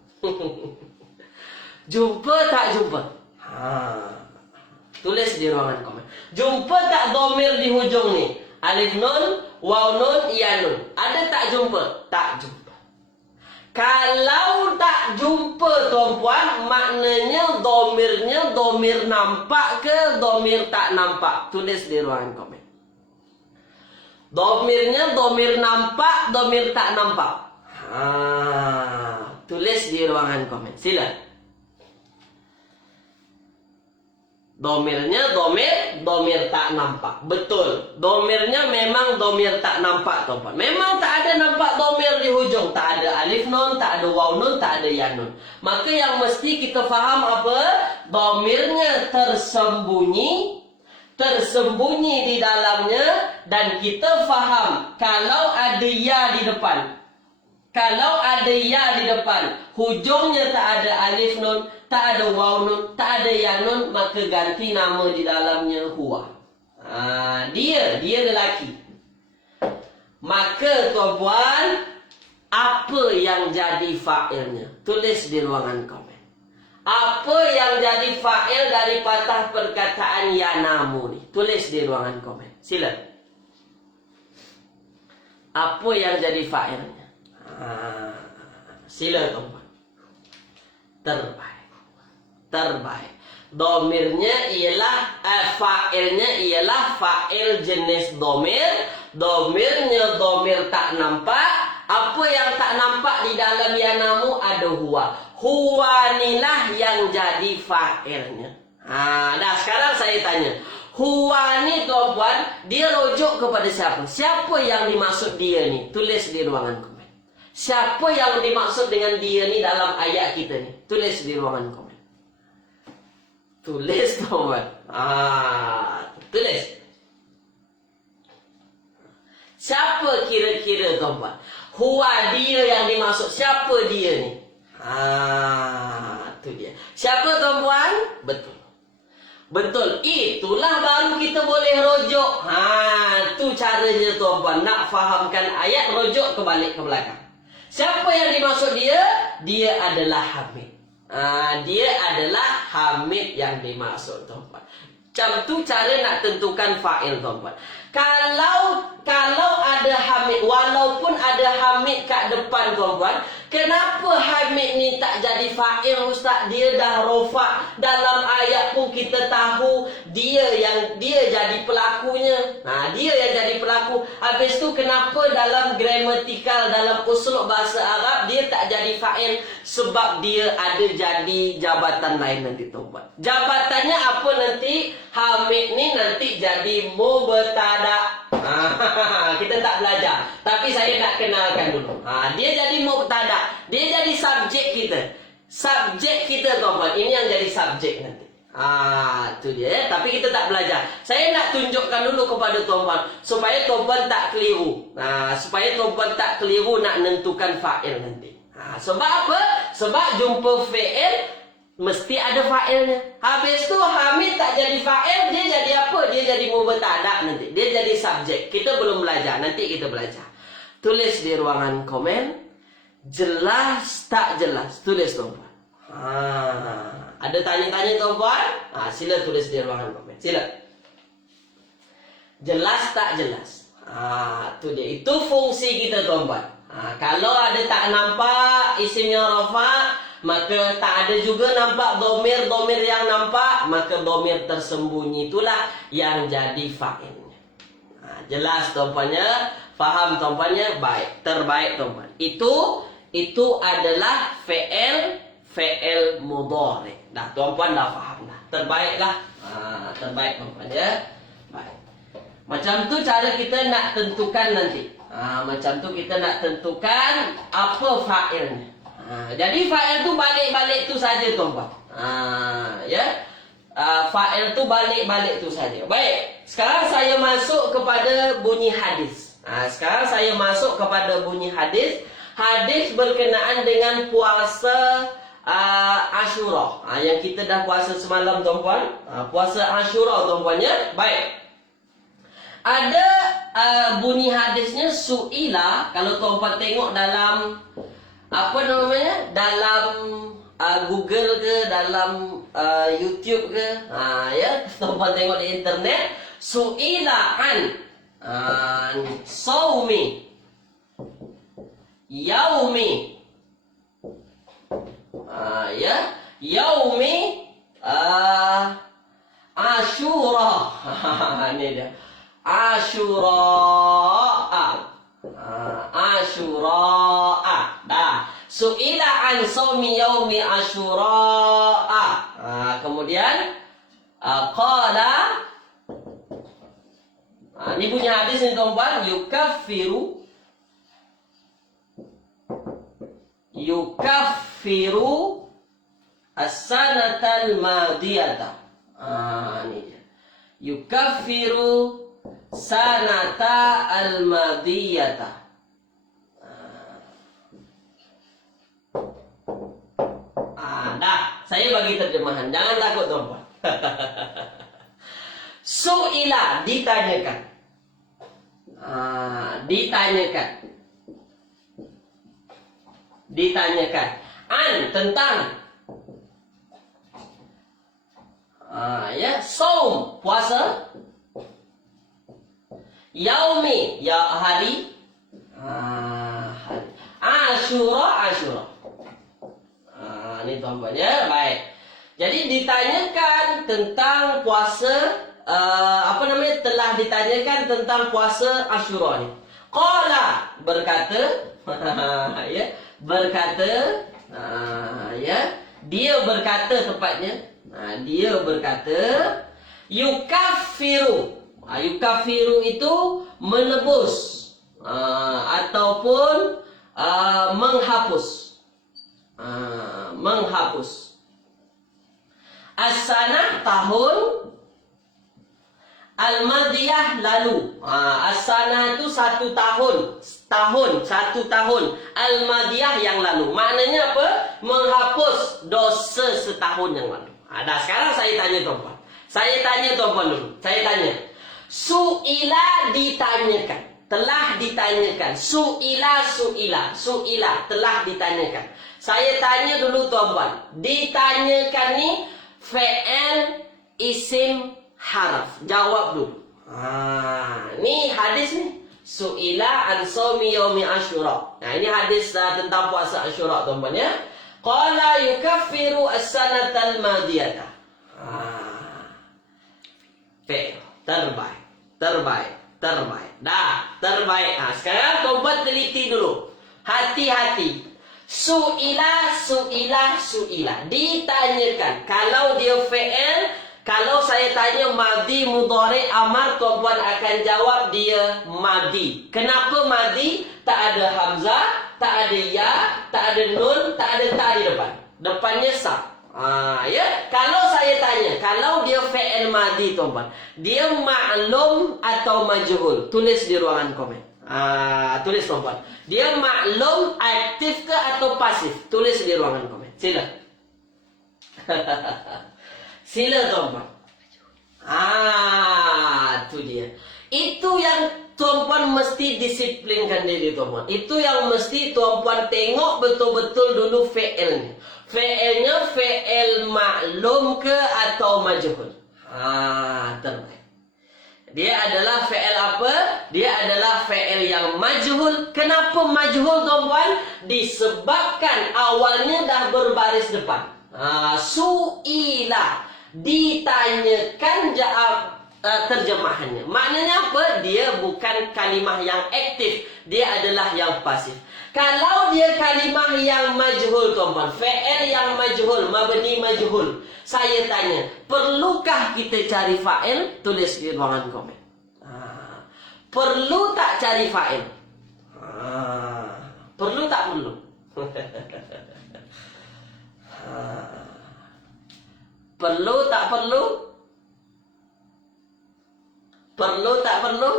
Jumpa tak jumpa? Tulis di ruangan komen. Jumpa tak domir di hujung ni? Alif nun, waw nun, ya nun. Ada tak jumpa? Tak jumpa. Kalau tak jumpa tuan-puan, maknanya domirnya domir nampak ke domir tak nampak? Tulis di ruangan komen. Domirnya domir nampak, domir tak nampak. Tulis di ruangan komen. Sila. Domirnya domir tak nampak. Betul. Domirnya memang domir tak nampak tuan-puan. Memang tak ada nampak domir di hujung. Tak ada alif nun, tak ada waw nun, tak ada ya nun. Maka yang mesti kita faham apa? Domirnya tersembunyi di dalamnya, dan kita faham kalau ada ya di depan. Kalau ada ya di depan, hujungnya tak ada alif nun, tak ada waw nun, tak ada ya nun, maka ganti nama di dalamnya huwa. Dia lelaki. Maka tuan-puan, apa yang jadi fa'ilnya? Tulis di ruangan komen. Apa yang jadi fa'il dari patah perkataan yanamu ni? Tulis di ruangan komen. Sila. Apa yang jadi fa'ilnya? Sila tuan-tuan. Terbaik. Domirnya ialah fa'ilnya ialah fa'il jenis domir. Domirnya domir tak nampak. Apa yang tak nampak di dalam yanamu? Ada huwa. Huwa inilah yang jadi fa'ilnya. Dah sekarang saya tanya. Huwa ni tuan-puan, dia rujuk kepada siapa? Siapa yang dimaksud dia ni? Tulis di ruangan komen. Siapa yang dimaksud dengan dia ni dalam ayat kita ni? Tulis di ruangan komen. Tulis tuan-tuan. Tulis. Siapa kira-kira tuan-tuan? Huwa dia yang dimaksud. Siapa dia ni? Itu dia. Siapa tuan-tuan? Betul. Itulah baru kita boleh rujuk. Tu caranya tuan-tuan. Nak fahamkan ayat, rujuk kebalik ke belakang. Siapa yang dimaksud dia? Dia adalah Hamid. Dia adalah Hamid yang dimaksud tuan-tuan. Macam tu cara nak tentukan fa'il tuan-tuan. Kalau ada Hamid, walaupun ada Hamid kat depan tuan-tuan, Kenapa Hamid ni tak jadi fa'il Ustaz? Dia dah rofa. Dalam ayat pun kita tahu dia jadi pelakunya. Dia yang jadi pelaku. Habis tu kenapa dalam gramatikal, dalam uslub bahasa Arab dia tak jadi fa'il? Sebab dia ada jadi jabatan lain nanti tuan. Jabatannya apa nanti? Hamid ni nanti jadi mubtada. Kita tak belajar, tapi saya nak kenalkan dulu. Dia jadi mubtada, dia jadi subjek kita. Subjek kita tuan-tuan, ini yang jadi subjek nanti. Itu dia ya. Tapi kita tak belajar. Saya nak tunjukkan dulu kepada tuan-tuan supaya tuan-tuan tak keliru. Supaya tuan-tuan tak keliru nak nentukan fa'il nanti. Sebab apa? Sebab jumpa fa'il mesti ada fa'ilnya. Habis tu Hamid tak jadi fa'il, dia jadi apa? Dia jadi mubtada nanti. Dia jadi subjek. Kita belum belajar, nanti kita belajar. Tulis di ruangan komen. Jelas tak jelas? Tulis tuan-tuan. Ada tanya-tanya tuan-tuan? Sila tulis di ruangan komen. Sila. Jelas tak jelas? Itu dia. Itu fungsi kita tuan-tuan. Kalau ada tak nampak isimnya rafa, maka tak ada juga nampak domir yang nampak, maka domir tersembunyi itulah yang jadi fa'ilnya. Jelas tuan-tuannya? Faham tuan-tuannya? Baik, terbaik tuan-tuan. Itu adalah fi'il mudhari. Dah tuan-tuan dah faham dah. Terbaiklah. Terbaik tuan-tuan ya. Baik. Macam tu cara kita nak tentukan nanti. Macam tu kita nak tentukan apa fa'ilnya. Jadi fa'il tu balik-balik tu saja tuan-tuan. Ya. Fa'il tu balik-balik tu saja. Baik. Sekarang saya masuk kepada bunyi hadis. Sekarang saya masuk kepada bunyi hadis. Hadis berkenaan dengan puasa Ashura. Yang kita dah puasa semalam tuan-tuan. Puasa Ashura tuan-tuan ya. Baik. Ada bunyi hadisnya su'ila. Kalau tuan-tuan tengok dalam apa namanya, dalam Google ke, dalam YouTube ke, ya, tuan-tuan tengok di internet, su'ila an saumi yaumi, ya, yaumi Ashura. Ini dia Ashura. Ashura. Dah. Su'ila an sawmi yaumi Ashura. Kemudian qala. Ini punya hadis ni tuan-tuan, yukaffiru as-sanatal madiyata. Ini dia. Yukaffiru sanata al-madiyata. Dah, saya bagi terjemahan. Jangan takut tuan-tuan. Su'ila, ditanyakan. Ditanyakan. An, tentang. Ya, saum, puasa. Yaumi, ya hari. Hari. Ashura. Ini tuan-tuan ya, baik. Jadi ditanyakan tentang puasa, telah ditanyakan tentang puasa Ashura ni. Qala, berkata, ya, ya, dia berkata tepatnya, dia berkata, yukaffiru. Yukaffiru itu menebus ataupun menghapus. Menghapus. As-sanah, tahun. Al-madiyah, lalu. As-sanah itu satu tahun. Satu tahun. Al-madiyah, yang lalu. Maknanya apa? Menghapus dosa setahun yang lalu. Dah, sekarang saya tanya tuan-tuan. Saya tanya tuan-tuan dulu. Saya tanya. Su'ila, ditanyakan. Telah ditanyakan. Su'ila, telah ditanyakan. Saya tanya dulu tuan-tuan. Ditanyakan ni fi'il, isim, haraf. Jawab dulu. Ni hadis ni. Su'ila an sawmi yaumi Asyura. Nah, ini hadis tentang puasa Asyura, tuan-tuan ya. Qala yukaffiru as-sanatal madiyata. Terbaik. Dah, terbaik. Sekarang tuan-tuan teliti dulu. Hati-hati. Su'ila. Ditanyakan. Kalau dia fi'il, kalau saya tanya madi, mudhari, amar, tuan-tuan akan jawab dia madi. Kenapa madi? Tak ada hamzah, tak ada ya, tak ada nun, tak ada ta di depan. Depannya sa. Ya. Kalau saya tanya, kalau dia fi'il madi, tuan-tuan, dia ma'lum atau majhul? Tulis di ruangan komen. Tulis, tuan-tuan. Dia maklum, aktif ke atau pasif? Tulis di ruangan komen. Sila. Sila, tuan-tuan. Itu dia. Itu yang tuan-puan mesti disiplinkan diri, tuan-puan. Itu yang mesti tuan-puan tengok betul-betul dulu fi'ilnya. Fi'ilnya fi'il maklum ke atau majhul? Terbaik. Dia adalah fi'il apa? Dia adalah fi'il yang majhul. Kenapa majhul, tuan-puan? Disebabkan awalnya dah berbaris depan. Su'ila. Ditanyakan terjemahannya. Maknanya apa? Dia bukan kalimah yang aktif. Dia adalah yang pasif. Kalau dia kalimah yang majhul, tuan-tuan, fi'il yang majhul, mabni majhul, saya tanya, perlukah kita cari fa'il? Tulis di ruangan komen. Perlu tak cari fa'il? Perlu tak perlu? Perlu tak perlu? Perlu tak perlu?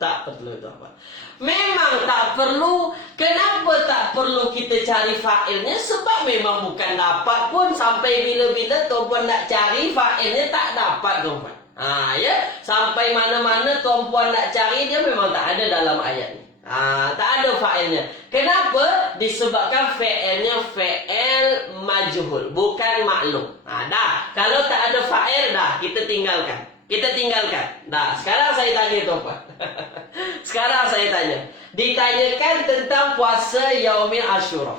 Tak perlu, tuan-tuan. Memang tak perlu. Kenapa tak perlu kita cari fa'ilnya? Sebab memang bukan dapat pun. Sampai bila-bila tuan-puan nak cari fa'ilnya tak dapat, tuan-puan. Ya. Sampai mana-mana tuan-puan nak cari, dia memang tak ada dalam ayat ni. Tak ada fa'ilnya. Kenapa? Disebabkan fi'ilnya fi'il majhul, bukan maklum. Dah. Kalau tak ada fa'il, dah kita tinggalkan. Dah. Sekarang saya tanya, tuan-puan. Sekarang saya tanya. Ditanyakan tentang puasa Yaumil Asyura.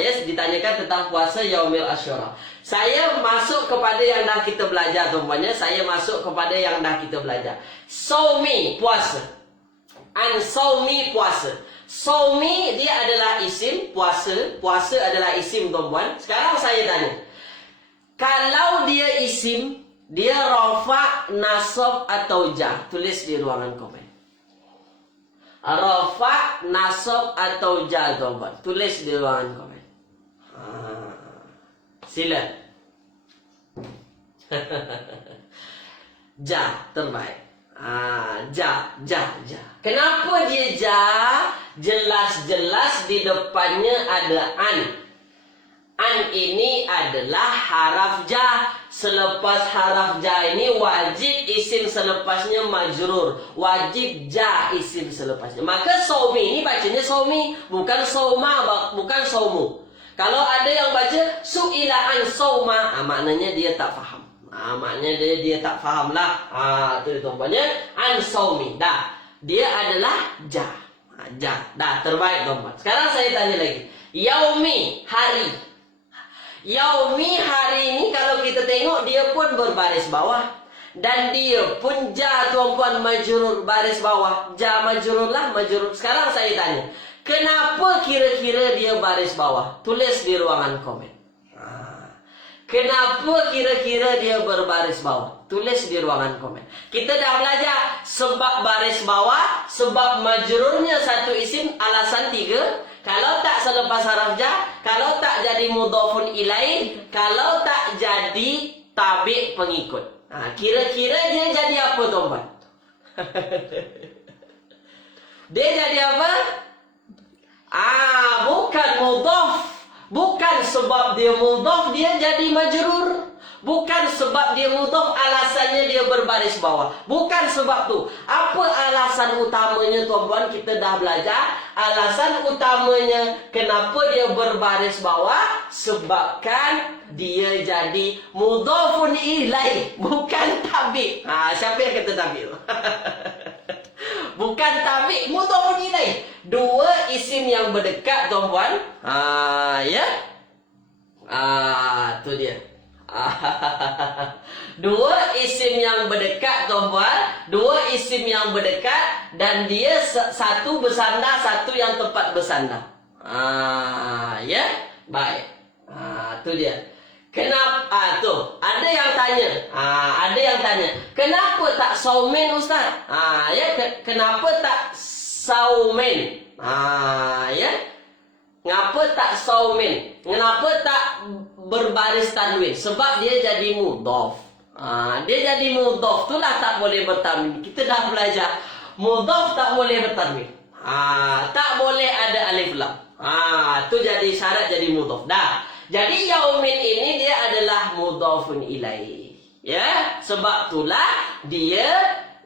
Yes, ditanyakan tentang puasa Yaumil Asyura. Saya masuk kepada yang dah kita belajar, tuan-puan ya. Saya masuk kepada yang dah kita belajar. Saumi, puasa. An-saumi, puasa. Saumi dia adalah isim, puasa. Puasa adalah isim, tuan-puan. Sekarang saya tanya. Kalau dia isim, dia rafa, nasab atau jar? Tulis di ruangan komen. Rafa, nasab atau jar, tuan-puan? Tulis di ruangan komen. Sila. Jar, terbaik. Ja. Kenapa dia ja? Jelas-jelas di depannya ada an. An ini adalah haraf ja. Selepas haraf ja ini wajib isim selepasnya majrur. Wajib ja isim selepasnya. Maka saumi ini bacanya saumi, bukan sauma, bukan saumu. Kalau ada yang baca su'ilaan sauma, maknanya dia tak faham. Maknanya dia tak faham lah. Itu tuan-tuannya. An saumi. Dah. Dia adalah ja. Dah, terbaik, tuan-tuan. Sekarang saya tanya lagi. Yaumi, hari. Yaumi, hari ini kalau kita tengok dia pun berbaris bawah. Dan dia pun ja, tuan-tuan, majrur, baris bawah. Ja majrur lah, majrur. Sekarang saya tanya. Kenapa kira-kira dia baris bawah? Tulis di ruangan komen. Kenapa kira-kira dia berbaris bawah? Tulis di ruangan komen. Kita dah belajar sebab baris bawah, sebab majrurnya satu isim, alasan 3. Kalau tak selepas haraf ja, kalau tak jadi mudhafun ilaih, kalau tak jadi tabi' pengikut. Kira-kira dia jadi apa, tuan-tuan? Dia jadi apa? Bukan mudhaf. Bukan sebab dia mudhaf dia jadi majrur. Bukan sebab dia mudhaf alasannya dia berbaris bawah. Bukan sebab tu. Apa alasan utamanya, tuan-tuan? Kita dah belajar. Alasan utamanya kenapa dia berbaris bawah, sebabkan dia jadi mudhafun ilaih, bukan tabi'. Siapa yang kata tabi'? Bukan bukan tabi, mudhafun ilaih. Dua isim yang berdekat tuan-puan. Ya. Tu dia. Dua isim yang berdekat tuan-puan, dua isim yang berdekat dan dia satu bersandar, satu yang tempat bersandar. Ya, baik. Tu dia. Kenapa tu? Ada yang tanya. Kenapa tak saumin Ustaz? Ya, kenapa tak saumin? Ya. Ngapa tak saumin? Kenapa tak berbaris tanwin? Sebab dia jadi mudhaf. Dia jadi mudhaf, itulah tak boleh bertanwin. Kita dah belajar mudhaf tak boleh bertanwin. Tak boleh ada alif lam. Tu jadi syarat jadi mudhaf. Dah. Jadi yaumin ini dia adalah mudhafun ilaih. Ya, sebab itulah dia.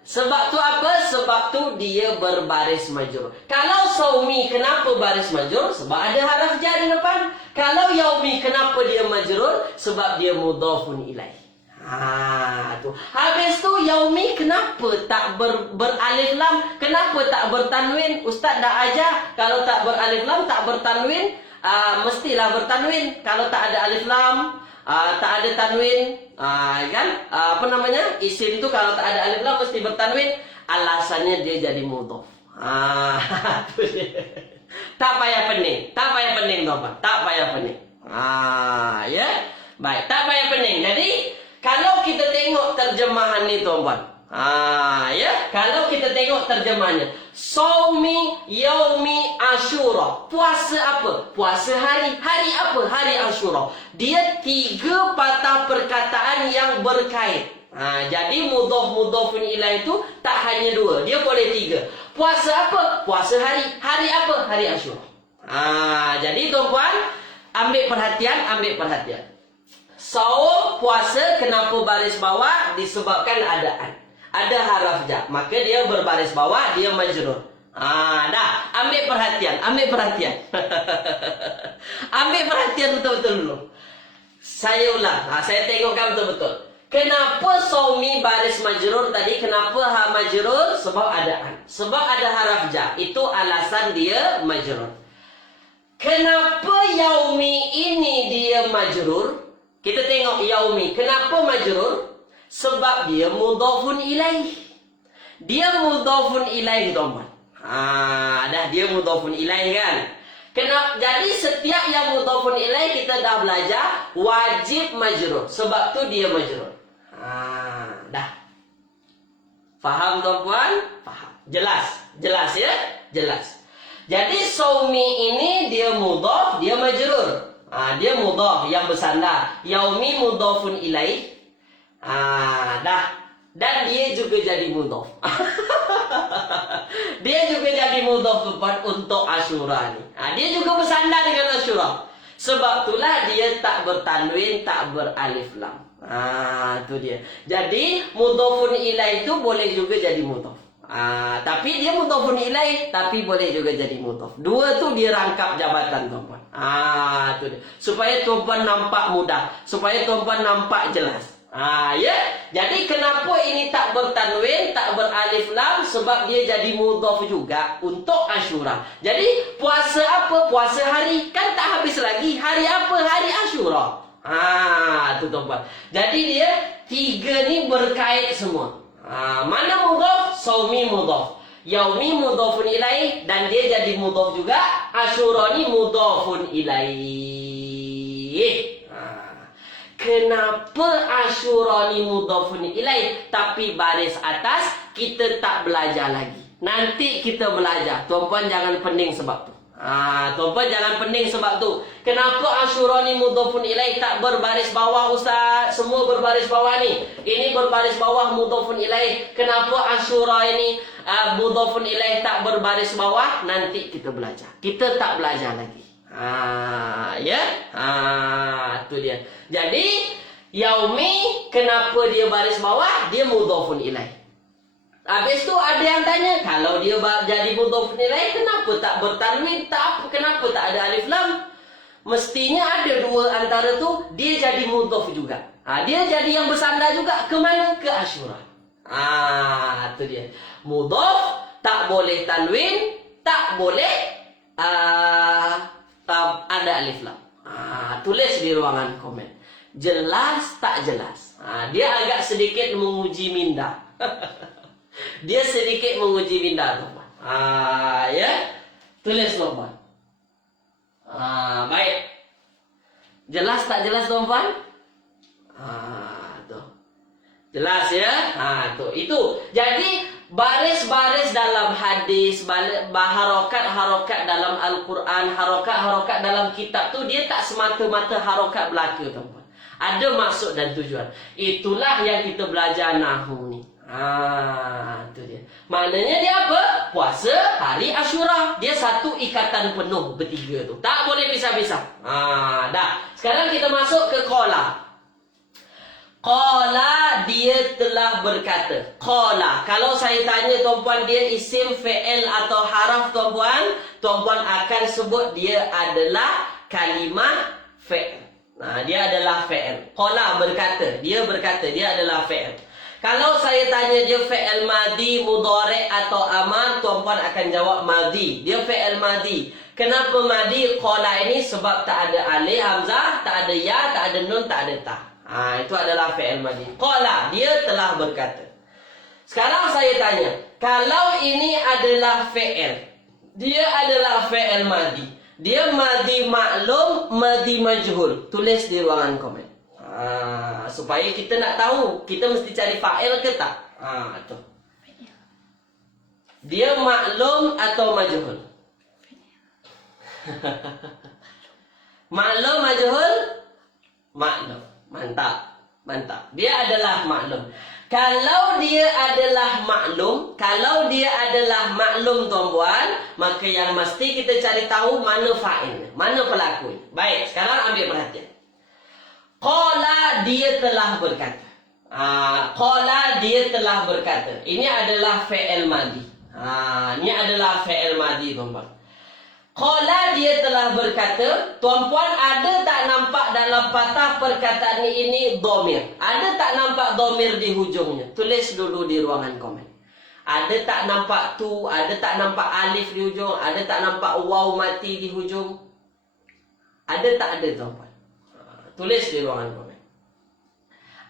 Sebab tu apa? Sebab tu dia berbaris majrur. Kalau saumi kenapa baris majrur? Sebab ada haraf jar di depan. Kalau yaumi kenapa dia majrur? Sebab dia mudhafun ilaih. Tu. Habis tu yaumi kenapa tak beralif lam? Kenapa tak bertanwin? Ustaz dah ajar kalau tak beralif lam, tak bertanwin, mestilah bertanwin. Kalau tak ada alif lam, tak ada tanwin, kan? Isim tu kalau tak ada alif lam mesti bertanwin. Alasannya dia jadi mudhaf. Tu dia. Tak payah pening tuan-tuan. Tak payah pening. Ya. Baik, tak payah pening. Jadi kalau kita tengok terjemahan ni tuan-tuan. Ya, kalau kita tengok terjemahannya, Saumi yaumi Asyura. Puasa apa? Puasa hari. Hari apa? Hari Asyura. Dia tiga patah perkataan yang berkait. Jadi mudhafun ilaih itu tak hanya dua, dia boleh tiga. Puasa apa? Puasa hari. Hari apa? Hari Asyura. Jadi tuan-puan, ambil perhatian. Saum, puasa, kenapa baris bawah? Disebabkan ada haraf jar, maka dia berbaris bawah, dia majrur. Dah, ambil perhatian. Ambil perhatian betul-betul dulu. Saya ulang, saya tengokkan betul-betul. Kenapa saumi baris majrur tadi? Kenapa majrur? Sebab ada haraf jar. Itu alasan dia majrur. Kenapa yaumi ini dia majrur? Kita tengok yaumi. Kenapa majrur? Sebab dia mudhafun ilaih. Dia mudhafun ilaih, teman. Dah dia mudhafun ilaih kan? Jadi setiap yang mudhafun ilaih kita dah belajar wajib majrur. Sebab tu dia majrur. Dah. Faham tuan-puan? Faham. Jelas ya? Jelas. Jadi saumi ini dia mudhaf, dia majrur. Dia mudhaf yang bersandar. Yaumi mudhafun ilaih. Dah. Dan dia juga jadi mudhaf. Dia juga jadi mudhaf untuk Asyura ni. Dia juga bersandar dengan Asyura. Sebab itulah dia tak bertanwin, tak beralif lam. Tu dia. Jadi mudhafun ilaih itu boleh juga jadi mudhaf. Tapi dia mudhafun ilaih, tapi boleh juga jadi mudhaf. Dua tu dia rangkap jabatan tuan-puan. Tu dia. Supaya tuan-puan nampak mudah, supaya tuan-puan nampak jelas. Ya. Jadi kenapa ini tak bertanwin, tak beralif lam? Sebab dia jadi mudhaf juga untuk Asyura. Jadi puasa apa? Puasa hari. Kan tak habis lagi. Hari apa? Hari Asyura. Tu tuan-puan. Jadi dia tiga ni berkait semua. Mana mudhaf? Saumi mudhaf. Yaumi mudhafun ilaih dan dia jadi mudhaf juga. Asyura ni mudhafun ilaih. Kenapa Asyura ni mudhafun ilaih tapi baris atas kita tak belajar lagi. Nanti kita belajar. Tuan-puan jangan pening sebab tu. Tuan-puan jangan pening sebab tu. Kenapa Asyura ni mudhafun ilaih tak berbaris bawah Ustaz? Semua berbaris bawah ni. Ini berbaris bawah mudhafun ilaih. Kenapa Asyura ini mudhafun ilaih tak berbaris bawah? Nanti kita belajar. Kita tak belajar lagi. Ya. Tu dia. Jadi yaumi kenapa dia baris bawah? Dia mudhafun ilaih. Habis tu ada yang tanya, kalau dia jadi mudhafun ilaih kenapa tak bertanwin? Kenapa tak ada alif lam? Mestinya ada dua antara tu, dia jadi mudhaf juga. Dia jadi yang bersandar juga ke mana? Ke Asyura. Tu dia. Mudhaf tak boleh tanwin, tak boleh ada alif lam. Tulis di ruangan komen. Jelas tak jelas? Dia agak sedikit menguji minda. Dia sedikit menguji minda, teman. Ya, tulis teman. Baik. Jelas tak jelas, teman? Tuh. Jelas ya? Tuh. Itu. Jadi baris-baris dalam hadis, harokat-harokat dalam Al-Quran, harokat-harokat dalam kitab tu dia tak semata-mata harokat belaka, teman. Ada maksud dan tujuan. Itulah yang kita belajar nahwu ni. Itu dia. Maknanya dia apa? Puasa hari Ashura. Dia satu ikatan penuh bertiga tu. Tak boleh pisah-pisah. Dah. Sekarang kita masuk ke qala. Qala, dia telah berkata. Qala. Kalau saya tanya tuan-puan dia isim, fi'il atau haraf tuan-puan, tuan-puan akan sebut dia adalah kalimah fi'il. Dia adalah fi'il. Qala berkata. Dia berkata. Dia adalah fi'il. Kalau saya tanya dia fi'il madhi, mudhari' atau amar, tuan-puan akan jawab madhi. Dia fi'il madhi. Kenapa madhi? Qala ini sebab tak ada alif, hamzah, tak ada ya, tak ada nun, tak ada ta. Itu adalah fi'il madhi. Qala, dia telah berkata. Sekarang saya tanya, kalau ini adalah fi'il, dia adalah fi'il madhi. Dia madhi maklum, madhi majhul. Tulis di ruangan komen. Supaya kita nak tahu, kita mesti cari fa'il ke tak? Tu. Dia maklum atau majhul? Maklum, majhul? Maklum. Mantap. Mantap. Dia adalah maklum. Kalau dia adalah maklum, tuan-puan, maka yang mesti kita cari tahu mana fa'ilnya, mana pelakunya. Baik, sekarang ambil perhatian. Qala, dia telah berkata. Qala, dia telah berkata. Ini adalah fi'il madhi. Ini adalah fi'il madhi, tuan-puan. Qala, dia telah berkata. Tuan-puan, ada tak nampak dalam patah perkataan ini domir? Ada tak nampak domir di hujungnya? Tulis dulu di ruangan komen. Ada tak nampak tu? Ada tak nampak alif di hujung? Ada tak nampak waw mati di hujung? Ada tak ada, tuan-puan? Tulis di ruangan komen.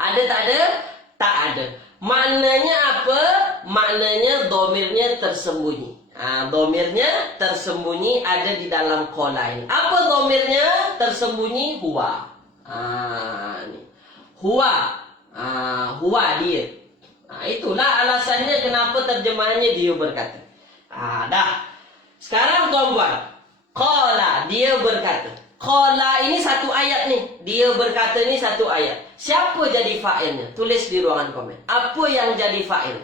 Ada tak ada? Tak ada. Maknanya apa? Maknanya domirnya tersembunyi. Domirnya tersembunyi ada di dalam qala ini. Apa domirnya tersembunyi? Huwa. Ni. Huwa. Huwa dia. Itulah alasannya kenapa terjemahannya dia berkata. Dah. Sekarang tuan-puan. Qala, dia berkata. Qala ini satu ayat ni. Dia berkata ni satu ayat. Siapa jadi fa'ilnya? Tulis di ruangan komen. Apa yang jadi fa'il?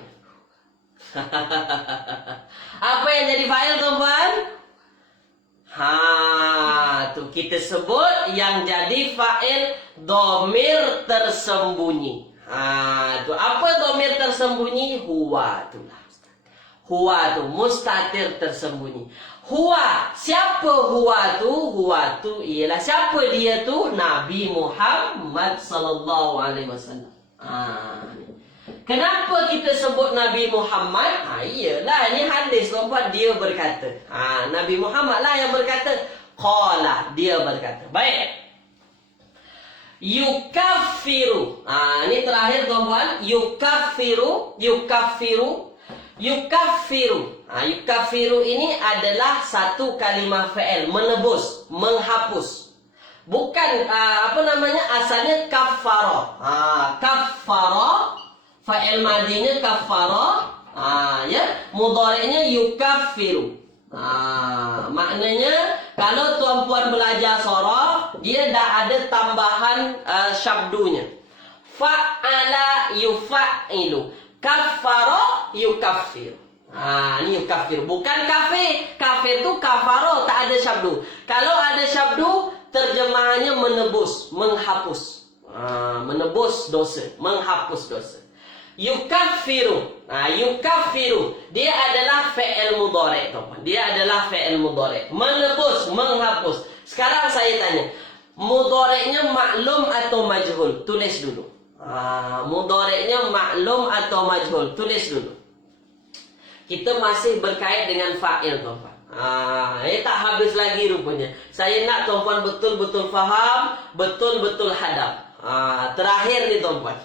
Apa yang jadi fa'il, tuan-puan? Tu kita sebut yang jadi fa'il domir tersembunyi. Tu apa domir tersembunyi? Huwa itulah. Huwa tu mustatir tersembunyi. Huwa, siapa huwa tu? Huwa tu ialah siapa dia tu? Nabi Muhammad sallallahu alaihi wasallam. Kenapa kita sebut Nabi Muhammad? Iyalah ini hadis, tuan-puan, dia berkata. Nabi Muhammad lah yang berkata. Qala, dia berkata. Baik. Yukaffiru. Ini terakhir, tuan-puan. Yukaffiru. Yukaffiru ini adalah satu kalimah fi'il, menebus, menghapus. Bukan asalnya kaffara. Kaffara, fa'il madinya kaffara, mudhari'nya yukaffiru. Maknanya kalau tuan-puan belajar sharaf, dia dah ada tambahan syabdunya. Fa'ala yufailu. Kaffara yukaffir. Ini yukaffir. Bukan kafir. Kafir tu kafaro, tak ada syabdu. Kalau ada syabdu, terjemahannya menebus, menghapus. Menebus dosa, menghapus dosa. Yukaffiru. Yukaffiru. Dia adalah fi'il mudhari', teman. Dia adalah fi'il mudhari'. Menebus, menghapus. Sekarang saya tanya, mudhari'nya maklum atau majhul? Tulis dulu. Mudhari'nya maklum atau majhul? Tulis dulu. Kita masih berkait dengan fa'il tuan-puan. Tak habis lagi rupanya. Saya nak tuan-puan betul-betul faham, betul-betul hadap. Terakhir nih tuan-puan.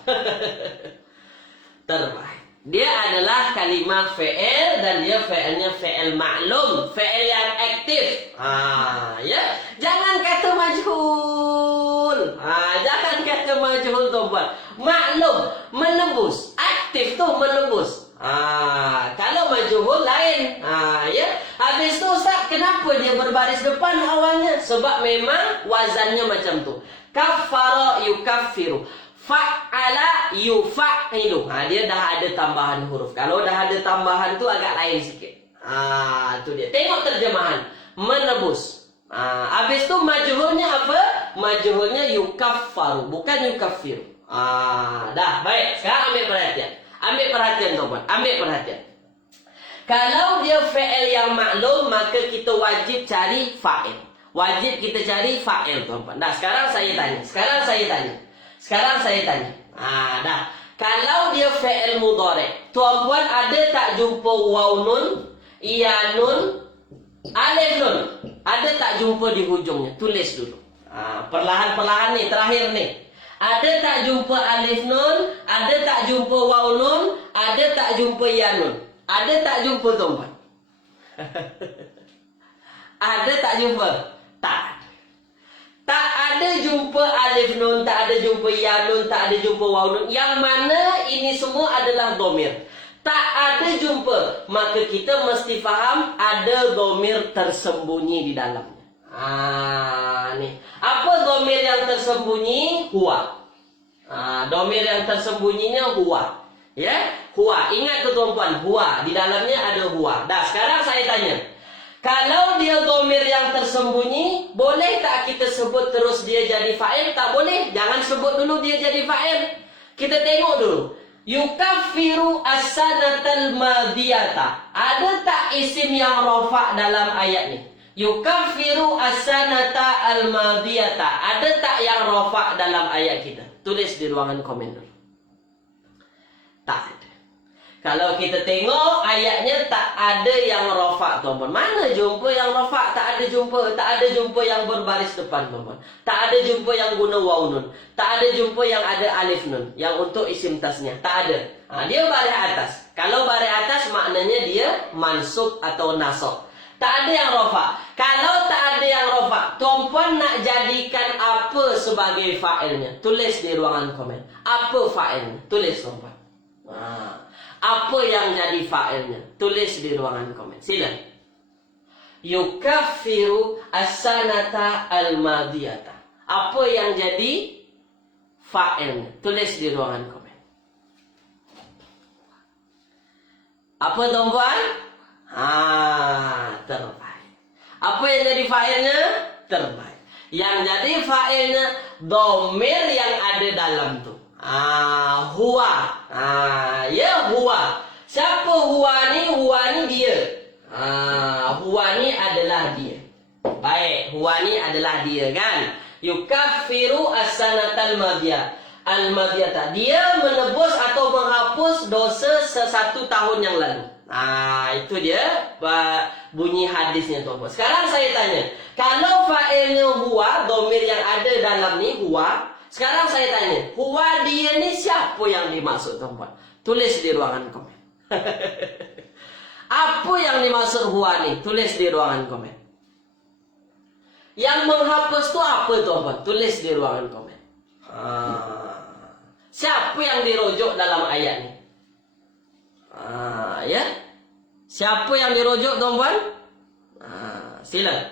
Terbaik. Dia adalah kalimat fi'il dan dia fi'ilnya fi'il maklum, fi'il yang aktif. Ya, jangan kata majhul. Jangan kata majhul tuan-puan. Maklum, menebus. Aktif tuh menebus. Kalau majhul lain. Ya. Habis tu Ustaz, kenapa dia berbaris depan awalnya? Sebab memang wazannya macam tu. Kaffara yukaffiru. Fa'ala yufa'ilu. Dia dah ada tambahan huruf. Kalau dah ada tambahan tu agak lain sikit. Tu dia. Tengok terjemahan. Menebus. Habis tu majhulnya apa? Majhulnya yukaffaru, bukan yukaffiru. Dah, baik. Sekarang ambil perhatian. Ambil perhatian tuan-tuan. Ambil perhatian. Kalau dia fi'il yang maklum, maka kita wajib cari fa'il. Wajib kita cari fa'il tuan-tuan. Dah, sekarang saya tanya. Sekarang saya tanya. Dah. Kalau dia fi'il mudhari', tuan-puan ada tak jumpa waw nun, iya nun, alif nun? Ada tak jumpa di hujungnya? Tulis dulu. Perlahan-perlahan nih, terakhir nih. Ada tak jumpa alif nun? Ada tak jumpa waw nun? Ada tak jumpa iya nun? Ada tak jumpa tuan-puan? Ada tak jumpa? Tak. Tak ada jumpa alif nun, tak ada jumpa ya nun, tak ada jumpa waw nun. Yang mana ini semua adalah domir. Tak ada jumpa. Maka kita mesti faham ada domir tersembunyi di dalamnya. Nih. Apa domir yang tersembunyi? Huwa. Domir yang tersembunyinya huwa. Ya, huwa. Ingat tu tuan-puan, huwa. Di dalamnya ada huwa. Dah, sekarang saya tanya. Kalau dia domir yang tersembunyi, boleh tak kita sebut terus dia jadi fa'il? Tak boleh. Jangan sebut dulu dia jadi fa'il. Kita tengok dulu. Yukaffiru as-sanatal madiyata. Ada tak isim yang rafa' dalam ayat ni? Yukaffiru as-sanata al-madiyata. Ada tak yang rafa' dalam ayat kita? Tulis di ruangan komen dulu. Tak ada. Kalau kita tengok ayatnya tak ada yang rafa' tuan-puan. Mana jumpa yang rafa'? Tak ada jumpa. Tak ada jumpa yang berbaris depan tuan-puan. Tak ada jumpa yang guna waw nun. Tak ada jumpa yang ada alif nun. Yang untuk isim tasnya. Tak ada. Dia baris atas. Kalau baris atas maknanya dia mansub atau nasab. Tak ada yang rafa'. Kalau tak ada yang rafa', tuan-puan nak jadikan apa sebagai fa'ilnya? Tulis di ruangan komen. Apa fa'ilnya? Tulis tuan-puan. Apa yang jadi fa'ilnya? Tulis di ruangan komen. Sila. Yukaffiru as-sanata al-madiyata. Apa yang jadi fa'ilnya? Tulis di ruangan komen. Apa tuan-puan? Terbaik. Apa yang jadi fa'ilnya? Terbaik. Yang jadi fa'ilnya domir yang ada dalam tu. Huwa. Ya, huwa. Siapa huwa ni? Huwa ni dia. Huwa ni adalah dia. Baik, huwa ni adalah dia kan. Yukaffiru as-sanatal al-madiyata. Dia menebus atau menghapus dosa 1 tahun yang lalu. Itu dia bunyi hadisnya tuan-tuan. Sekarang saya tanya, kalau fa'ilnya huwa, domir yang ada dalam ni huwa. Sekarang saya tanya, huwa dia ni siapa yang dimaksud tuan-puan? Tulis di ruangan komen. Apa yang dimaksud huwa ni? Tulis di ruangan komen. Yang menghapus tu apa tuan-puan? Tulis di ruangan komen. Siapa yang dirujuk dalam ayat ni? Ya? Siapa yang dirujuk tuan-puan? Sila.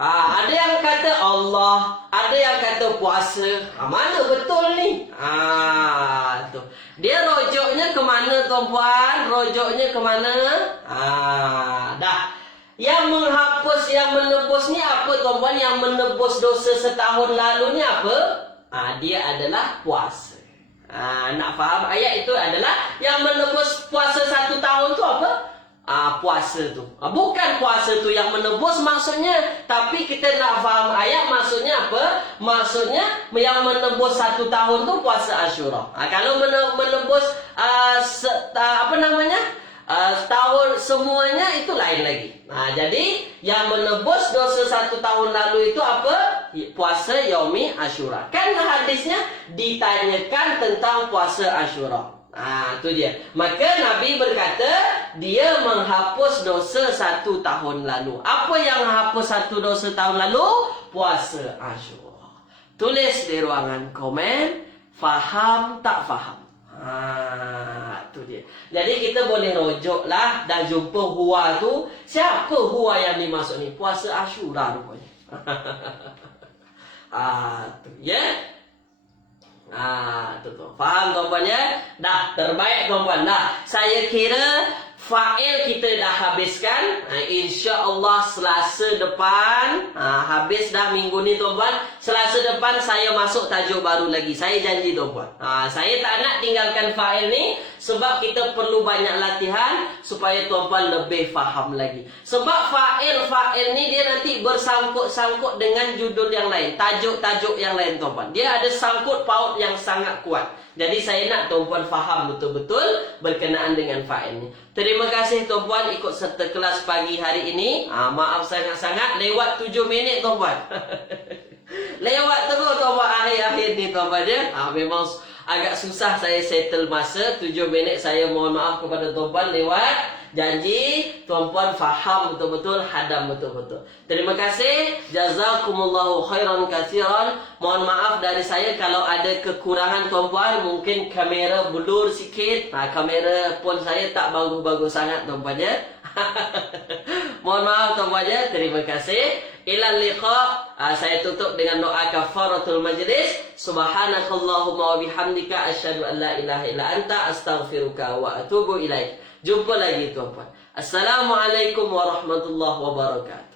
Ada yang kata Allah, ada yang kata puasa. Mana betul ni? Tu. Dia rojoknya ke mana tuan-puan? Rojoknya ke mana? Dah. Yang menghapus, yang menebus ni apa tuan-puan? Yang menebus dosa setahun lalu ni apa? Dia adalah puasa. Nak faham ayat itu adalah yang menebus puasa 1 tahun tu apa? puasa tu. Bukan puasa tu yang menebus maksudnya, tapi kita nak faham ayat maksudnya apa? Maksudnya yang menebus 1 tahun tu puasa Ashura. Kalau menebus tahun semuanya itu lain lagi. Jadi yang menebus dosa 1 tahun lalu itu apa? Puasa Yaumi Ashura. Kan hadisnya ditanyakan tentang puasa Ashura. Itu dia. Maka Nabi berkata dia menghapus dosa 1 tahun lalu. Apa yang hapus 1 dosa tahun lalu? Puasa Ashura. Tulis di ruangan komen, faham tak faham. Itu dia. Jadi kita boleh rojoklah dan jumpa huwa tu. Siapa huwa yang dimaksud ni? Puasa Ashura rupanya. Tu ya. Tu. Faham tuan-puan ya? Dah, terbaik tuan-puan. Dah, saya kira fail kita dah habiskan. InsyaAllah Selasa depan, habis dah minggu ni tuan-puan. Selasa depan saya masuk tajuk baru lagi. Saya janji tuan-puan. Saya tak nak tinggalkan fail ni, sebab kita perlu banyak latihan supaya tuan-puan lebih faham lagi. Sebab fail ni dia nanti bersangkut-sangkut dengan judul yang lain, tajuk-tajuk yang lain tuan-puan. Dia ada sangkut paut yang sangat kuat. Jadi saya nak tuan-puan faham betul-betul berkenaan dengan fail ni. Terima kasih tuan-puan ikut serta kelas pagi hari ini. Maaf sangat-sangat lewat 7 minit tuan-puan. Lewat terus tuan-puan akhir-akhir ni tuan-puan ya. Memang agak susah saya settle masa. 7 minit saya mohon maaf kepada tuan-puan lewat. Janji tuan-puan faham betul-betul, hadam betul-betul. Terima kasih. Jazakumullahu khairan katsiran. Mohon maaf dari saya kalau ada kekurangan tuan-puan. Mungkin kamera blur sikit. Kamera pun saya tak bagus-bagus sangat tuan-puan ya. Mohon maaf tuan-puan ya. Terima kasih. Ilal liqa. Saya tutup dengan doa kafaratul majlis. Subhanakallahumma wa bihamdika asyhadu an la ilaha illa anta astaghfiruka wa atubu ilaik. Jumpa lagi tuan-puan. Assalamualaikum warahmatullahi wabarakatuh.